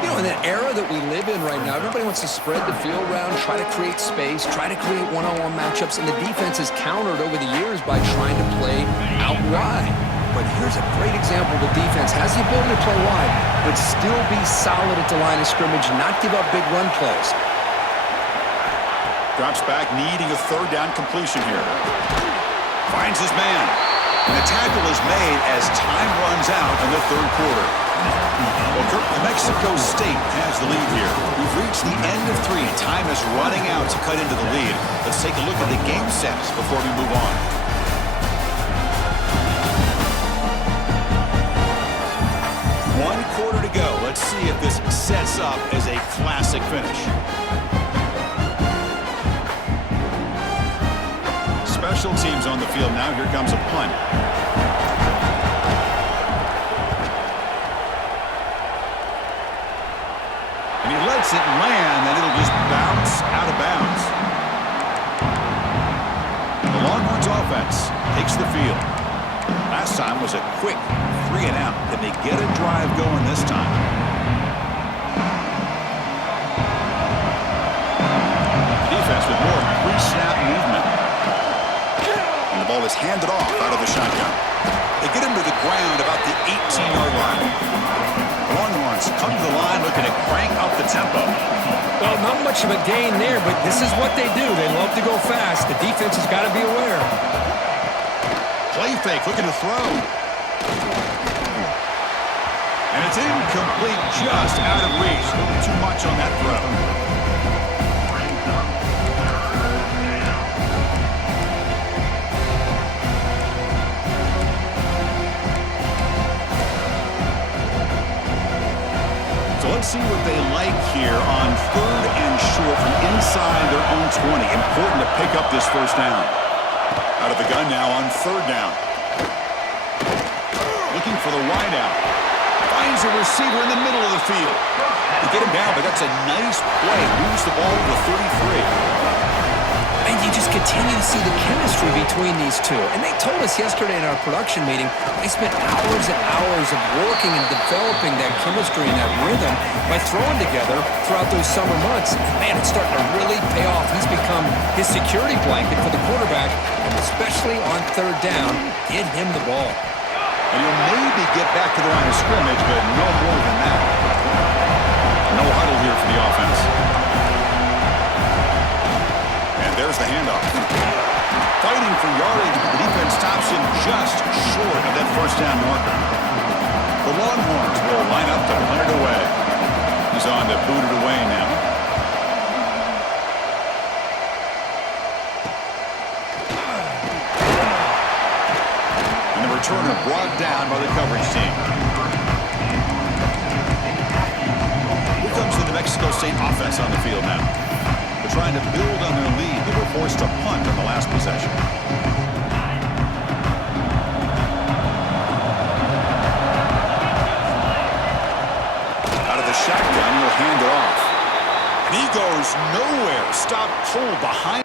You know, in that era that we live in right now, everybody wants to spread the field around, try to create space, try to create one-on-one matchups, and the defense is countered over the years by trying to play out wide. But here's a great example. The defense has the ability to play wide, but still be solid at the line of scrimmage and not give up big run plays. Drops back, needing a third down completion here. Finds his man. And the tackle is made as time runs out in the third quarter. Well, Kirk, New Mexico State has the lead here. We've reached the end of 3. Time is running out to cut into the lead. Let's take a look at the game sets before we move on. One quarter to go. Let's see if this sets up as a classic finish. Special teams on the field now. Here comes a punt. And he lets it land, and it'll just bounce out of bounds. The Longhorns offense takes the field. Last time was a quick 3-and-out. Can they get a drive going this time? Defense with more pre-snap movement. And the ball is handed off out of the shotgun. They get him to the ground about the 18-yard line. The Longhorns come to the line looking to crank up the tempo. Well, not much of a gain there, but this is what they do. They love to go fast. The defense has got to be aware. Play fake, looking to throw. And it's incomplete, just out of reach. A little too much on that throw. So let's see what they like here on 3rd and short from inside their own 20. Important to pick up this first down. Out of the gun now on 3rd down. Looking for the wideout. Finds a receiver in the middle of the field. They get him down, but that's a nice play. Moves the ball to the 33. And you just continue to see the chemistry between these two. And they told us yesterday in our production meeting, they spent hours and hours of working and developing that chemistry and that rhythm by throwing together throughout those summer months. And man, it's starting to really pay off. He's become his security blanket for the quarterback, and especially on 3rd down, get him the ball. And he'll maybe get back to the line of scrimmage, but no more than that. No huddle here for the offense. And there's the handoff. Fighting for yardage, but the defense stops him just short of that first down marker. The Longhorns will line up to punt it away. He's on to boot it away now. And the returner brought down by the coverage team. Here comes the New Mexico State offense on the field now. They're trying to build on their lead. They were forced to punt on the last possession. Out of the shotgun, he'll hand it off. And he goes nowhere. Stopped cold behind.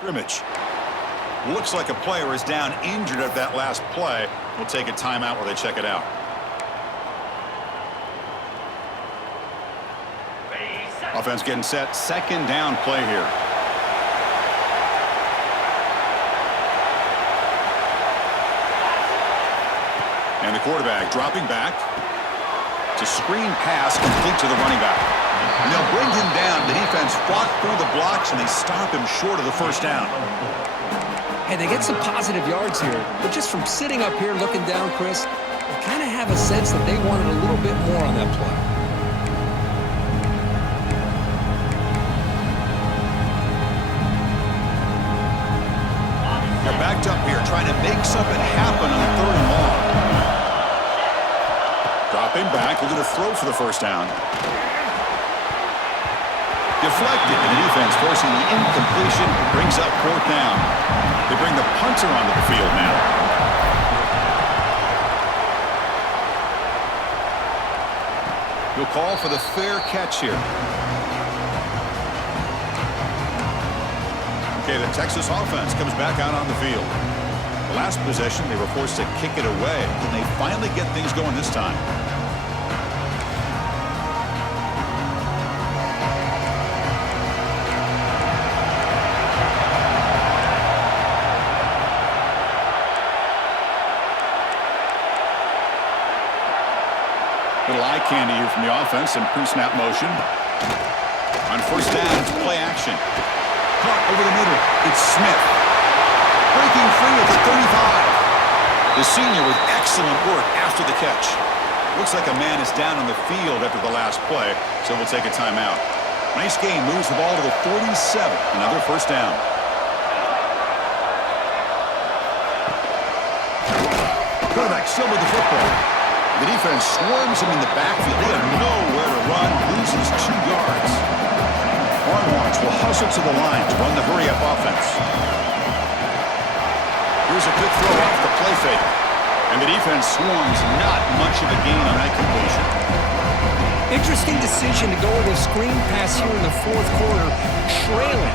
Scrimmage. Looks like a player is down injured at that last play. We'll take a timeout while they check it out. Offense getting set. 2nd down play here. And the quarterback dropping back. It's a screen pass complete to the running back. And they'll bring him down. The defense fought through the blocks, and they stop him short of the first down. Hey, they get some positive yards here, but just from sitting up here looking down, Chris, I kind of have a sense that they wanted a little bit more on that play. They're backed up here, trying to make something happen on the 3rd and long. Dropping back, looking to throw for the first down. Deflected, and the defense forcing the incompletion, brings up 4th down. They bring the punter onto the field now. He'll call for the fair catch here. Okay, the Texas offense comes back out on the field. The last possession, they were forced to kick it away. Can they finally get things going this time? Little eye candy here from the offense and pre-snap motion. On first down, it's play action. Caught over the middle. It's Smith. Breaking free at the 35. The senior with excellent work after the catch. Looks like a man is down on the field after the last play, so we'll take a timeout. Nice game. Moves the ball to the 47. Another first down. Quarterback still with the football. The defense swarms him in the backfield. They have nowhere to run. Loses 2 yards. Longhorns will hustle to the line to run the hurry-up offense. Here's a quick throw off the play fake. And the defense swarms. Not much of a gain on that completion. Interesting decision to go with a screen pass here in the 4th quarter, trailing.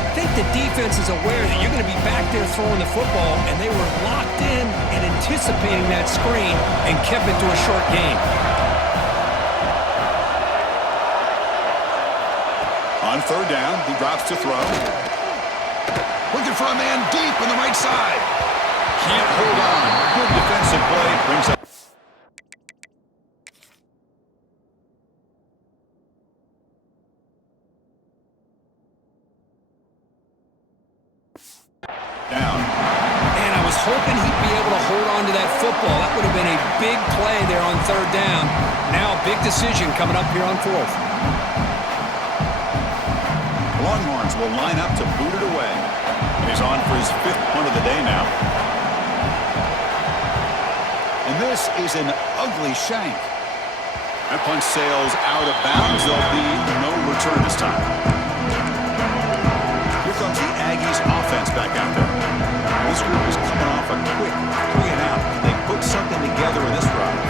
I think the defense is aware that you're going to be back there throwing the football, and they were locked in and anticipating that screen and kept it to a short game. On 3rd down, he drops to throw. Looking for a man deep on the right side. Can't hold on. Good defensive play. Brings up. Down. And I was hoping he'd be able to hold on to that football. That would have been a big play there on 3rd down. Now a big decision coming up here on 4th. Longhorns will line up to boot it away. He's on for his 5th punt of the day now. And this is an ugly shank. That punt sails out of bounds. There'll be no return this time. Here comes the Aggies offense back out there. This group is coming off a quick 3 and out. Can they put something together in this drive?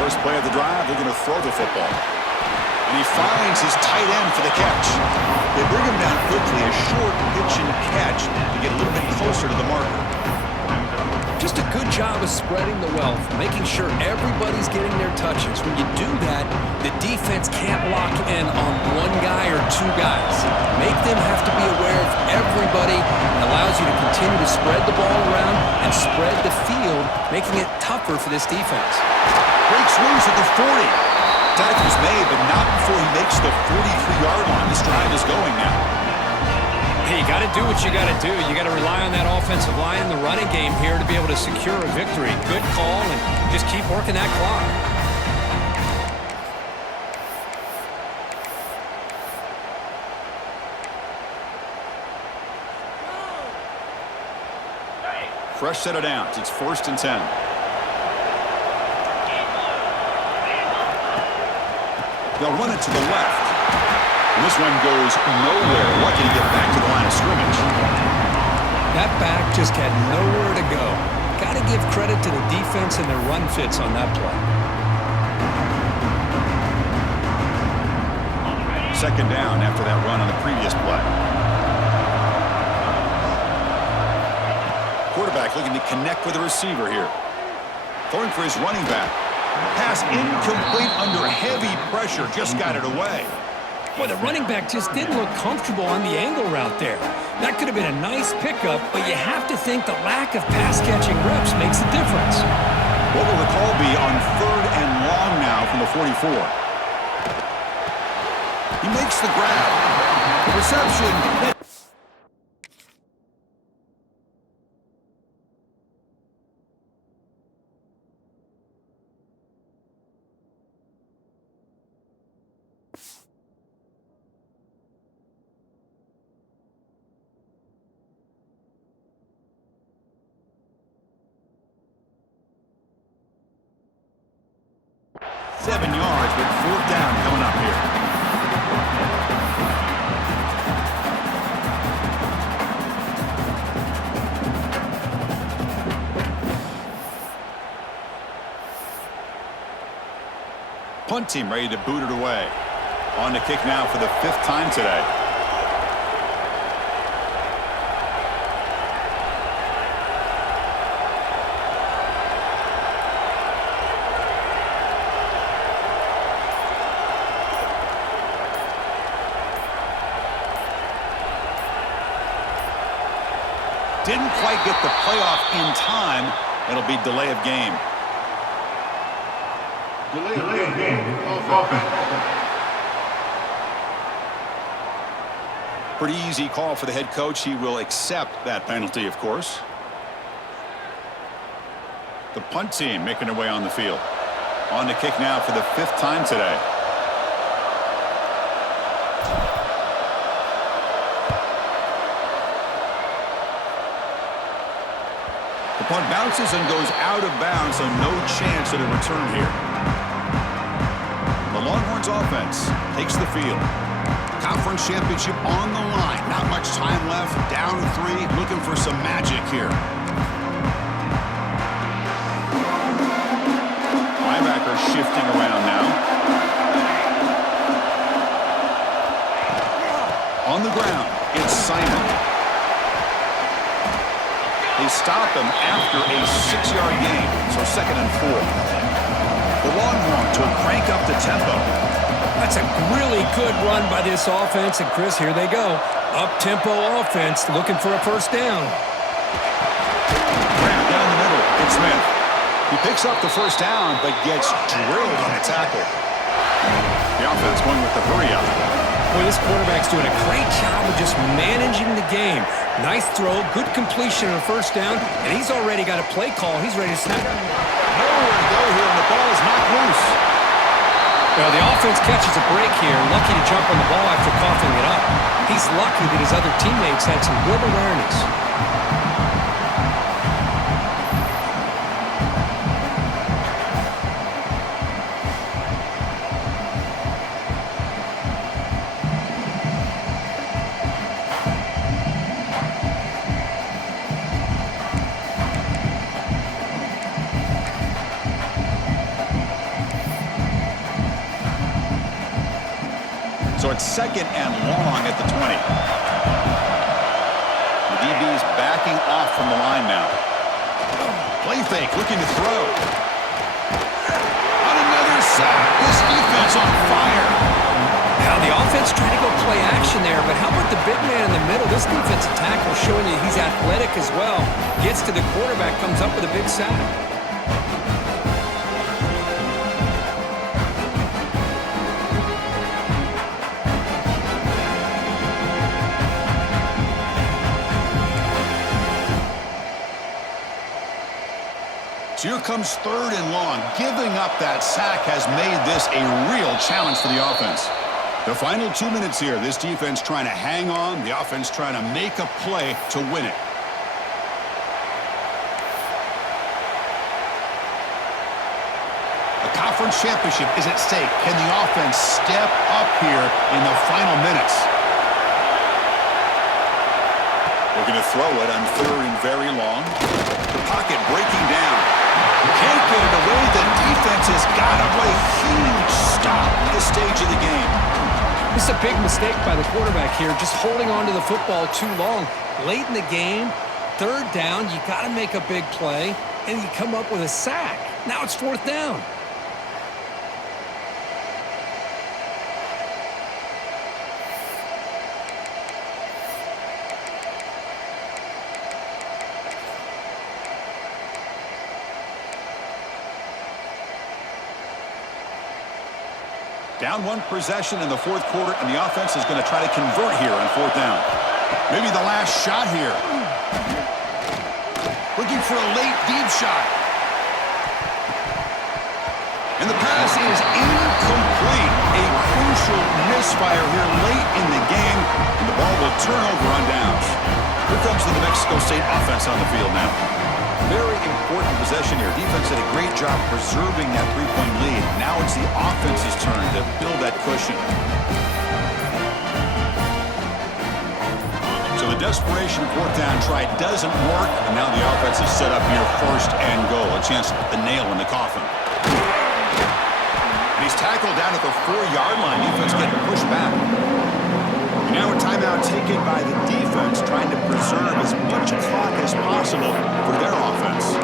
First play of the drive, they're going to throw the football. And he finds his tight end for the catch. They bring him down quickly, a short pitch and catch to get a little bit closer to the marker. Just a good job of spreading the wealth, making sure everybody's getting their touches. When you do that, the defense can't lock in on 1 guy or 2 guys. Make them have to be aware of everybody. It allows you to continue to spread the ball around and spread the field, making it tougher for this defense. Breaks loose at the 40. Tackle's made, but not before he makes the 43-yard line. This drive is going now. Hey, you got to do what you got to do. You got to rely on that offensive line and the running game here to be able to secure a victory. Good call, and just keep working that clock. Fresh set of downs. It's 1st and 10. They'll run it to the left. And this one goes nowhere. Lucky to get back to the line of scrimmage. That back just had nowhere to go. Got to give credit to the defense and their run fits on that play. 2nd down after that run on the previous play. Quarterback looking to connect with the receiver here. Throwing for his running back. Pass incomplete under heavy pressure. Just got it away. Boy, the running back just didn't look comfortable on the angle route there. That could have been a nice pickup, but you have to think the lack of pass-catching reps makes a difference. What will the call be on 3rd and long now from the 44? He makes the grab. The reception. Seven yards, but 4th down coming up here. Punt team ready to boot it away. On to kick now for the 5th time today. Didn't quite get the playoff in time. It'll be delay of game. Delay of game. Pretty easy call for the head coach. He will accept that penalty, of course. The punt team making their way on the field. On to kick now for the 5th time today. The punt bounces and goes out of bounds, so no chance at a return here. The Longhorns offense takes the field. Conference championship on the line. Not much time left. Down 3, looking for some magic here. Linebacker shifting around now. On the ground, it's Simon. They stop him after a 6-yard gain, so 2nd and 4. The Longhorns will crank up the tempo. That's a really good run by this offense, and Chris, here they go. Up-tempo offense looking for a 1st down. Grab down the middle. It's Smith. He picks up the 1st down, but gets drilled on the tackle. The offense going with the hurry-up. Boy, this quarterback's doing a great job of just managing the game. Nice throw, good completion on 1st down, and he's already got a play call. He's ready to snap it. Nowhere to go here, and the ball is knocked loose. Well, the offense catches a break here, lucky to jump on the ball after coughing it up. He's lucky that his other teammates had some good awareness. So it's 2nd and long at the 20. The DB's backing off from the line now. Play fake, looking to throw. On another sack. This defense on fire. Now the offense trying to go play action there, but how about the big man in the middle? This defensive tackle showing you he's athletic as well. Gets to the quarterback, comes up with a big sack. So here comes 3rd and long. Giving up that sack has made this a real challenge for the offense. The final 2 minutes here. This defense trying to hang on. The offense trying to make a play to win it. The conference championship is at stake. Can the offense step up here in the final minutes? Looking to throw it on 3rd and very long. The pocket breaking down. Can't get it away. The defense has got to play huge stop at this stage of the game. This is a big mistake by the quarterback here, just holding on to the football too long. Late in the game, 3rd down, you got to make a big play, and you come up with a sack. Now it's 4th down. Down one possession in the fourth quarter, and the offense is going to try to convert here on fourth down. Maybe the last shot here. Looking for a late deep shot. And the pass is incomplete. A crucial misfire here late in the game, and the ball will turn over on downs. Here comes the New Mexico State offense on the field now. Very important possession here. Defense did a great job preserving that three-point lead. Now it's the offense's turn to build that cushion. So the desperation fourth down try doesn't work, and now the offense is set up here first and goal. A chance to put the nail in the coffin. And he's tackled down at the 4-yard line. Defense getting pushed back. Now a timeout taken by the defense, trying to preserve as much clock as possible for their offense.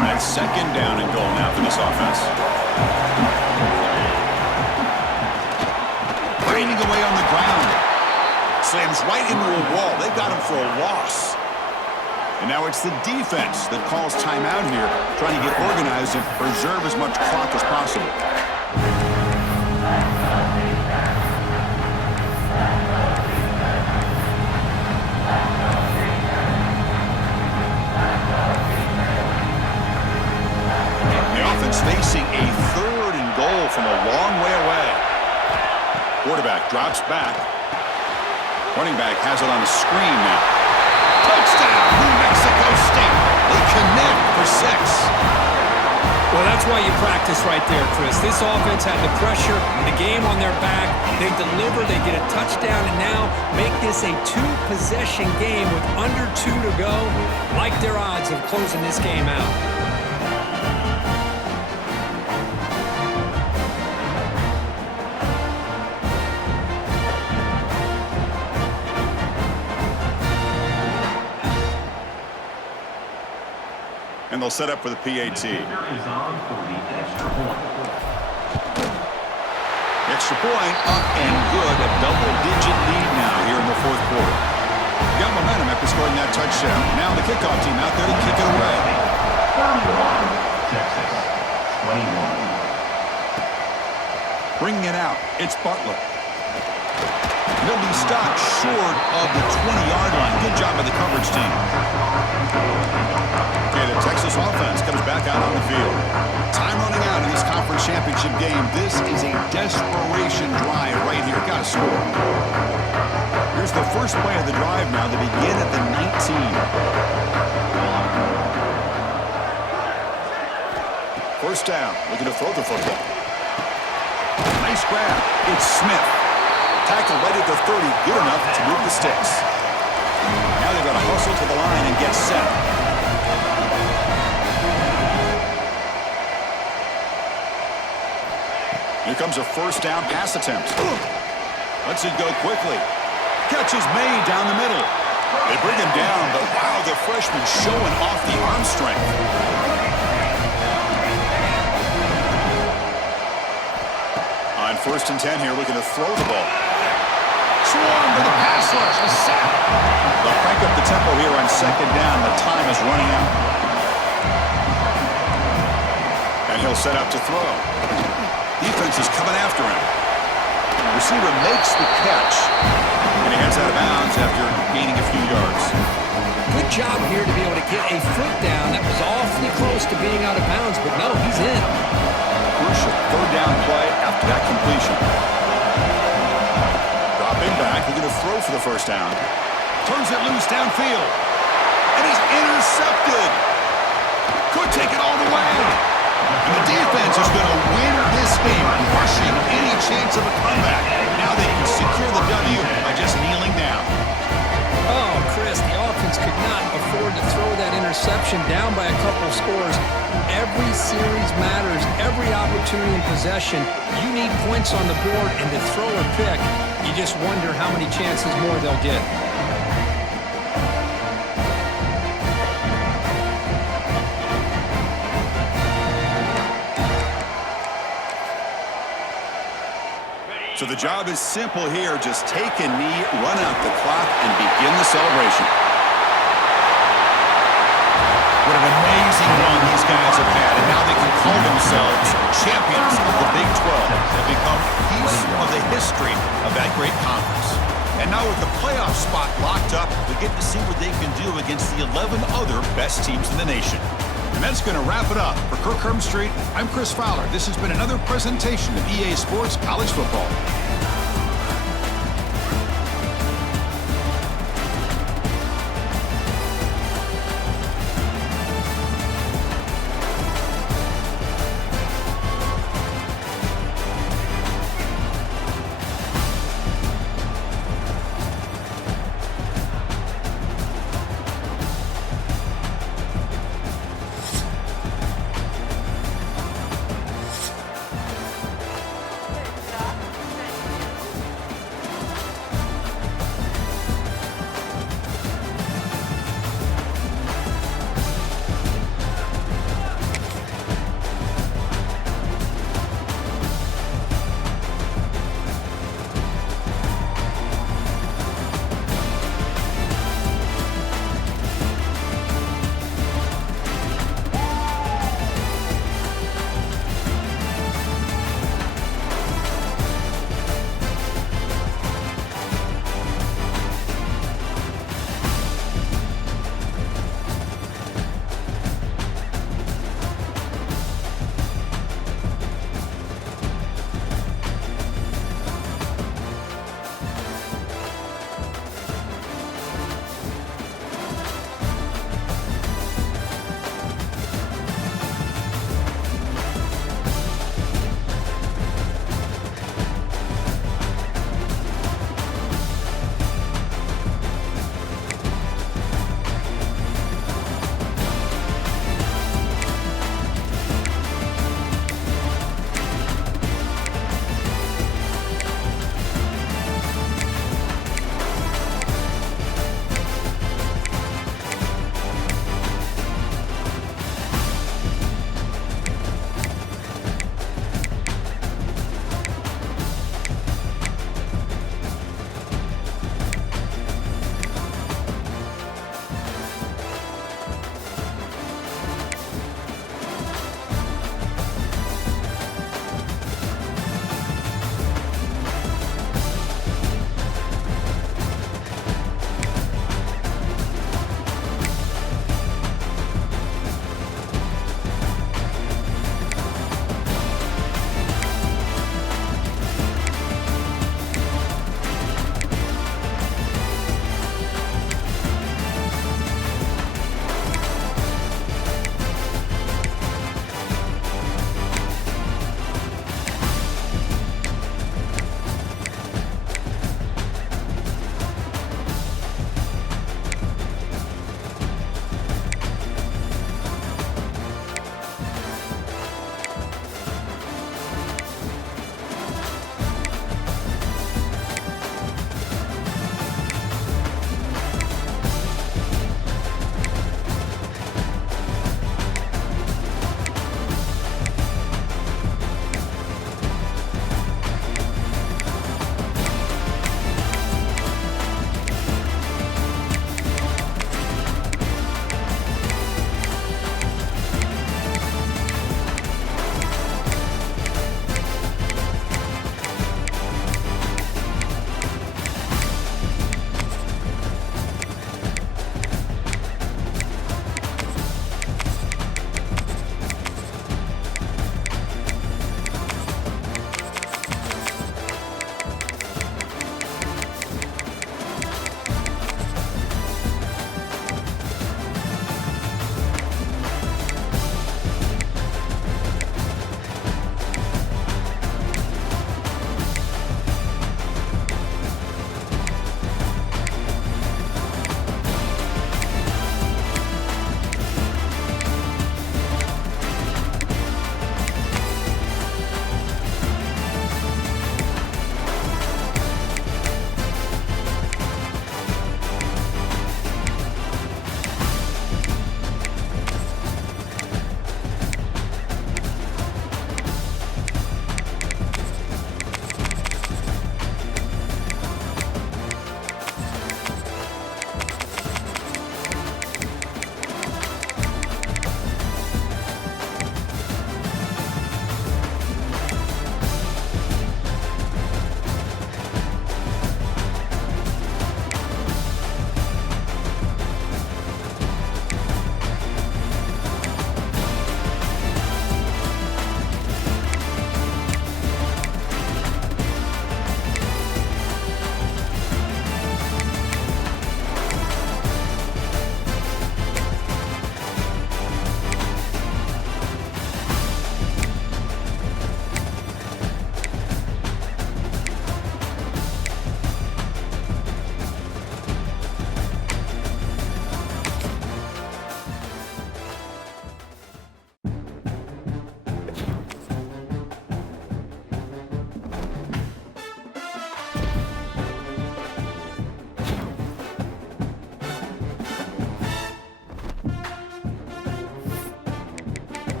And second down and goal now for this offense. Grinding away on the ground. Slams right into a wall. They got him for a loss. And now it's the defense that calls timeout here, trying to get organized and preserve as much clock as possible. The offense facing a third and goal from a long way away. Quarterback drops back. Running back has it on the screen now. Touchdown, New Mexico State. They connect for 6. Well, that's why you practice right there, Chris. This offense had the pressure, the game on their back. They deliver, they get a touchdown, and now make this a 2-possession game with under 2 to go. Like their odds of closing this game out. And they'll set up for the PAT. Extra point up and good. A double-digit lead now here in the fourth quarter. Got momentum after scoring that touchdown. Now the kickoff team out there to kick it away. 31, Texas, 21. Bringing it out, it's Butler. He'll be stopped short of the 20-yard line. Good job by the coverage team. Okay, the Texas offense comes back out on the field. Time running out in this conference championship game. This is a desperation drive right here. Got to score. Here's the first play of the drive now. They begin at the 19. First down. Looking to throw the football. Nice grab. It's Smith. Tackle right at the 30. Good enough to move the sticks. Now they're going to hustle to the line and get set. Here comes a first down pass attempt. Lets it go quickly. Catch is made down the middle. They bring him down, but wow, the freshman showing off the arm strength. On 1st and 10 here, looking to throw the ball. Swarm to the pass rush. A sack. They'll crank up the tempo here on 2nd down. The time is running out. And he'll set up to throw. Defense is coming after him. Receiver makes the catch. And he heads out of bounds after gaining a few yards. Good job here to be able to get a foot down. That was awfully close to being out of bounds, but no, he's in. Crucial 3rd down play after that completion. Dropping back, looking to throw for the first down. Turns it loose downfield. And he's intercepted. Could take it all the way. And the defense is going to win this game, crushing any chance of a comeback. Now they can secure the W by just kneeling down. Oh, Chris, the offense could not afford to throw that interception down by a couple scores. Every series matters. Every opportunity in possession. You need points on the board, and to throw a pick, you just wonder how many chances more they'll get. So the job is simple here. Just take a knee, run out the clock, and begin the celebration. What an amazing run these guys have had, and now they can call themselves champions of the Big 12 and become a piece of the history of that great conference. And now with the playoff spot locked up, we get to see what they can do against the 11 other best teams in the nation. And that's going to wrap it up. For Kirk Street, I'm Chris Fowler. This has been another presentation of EA Sports College Football.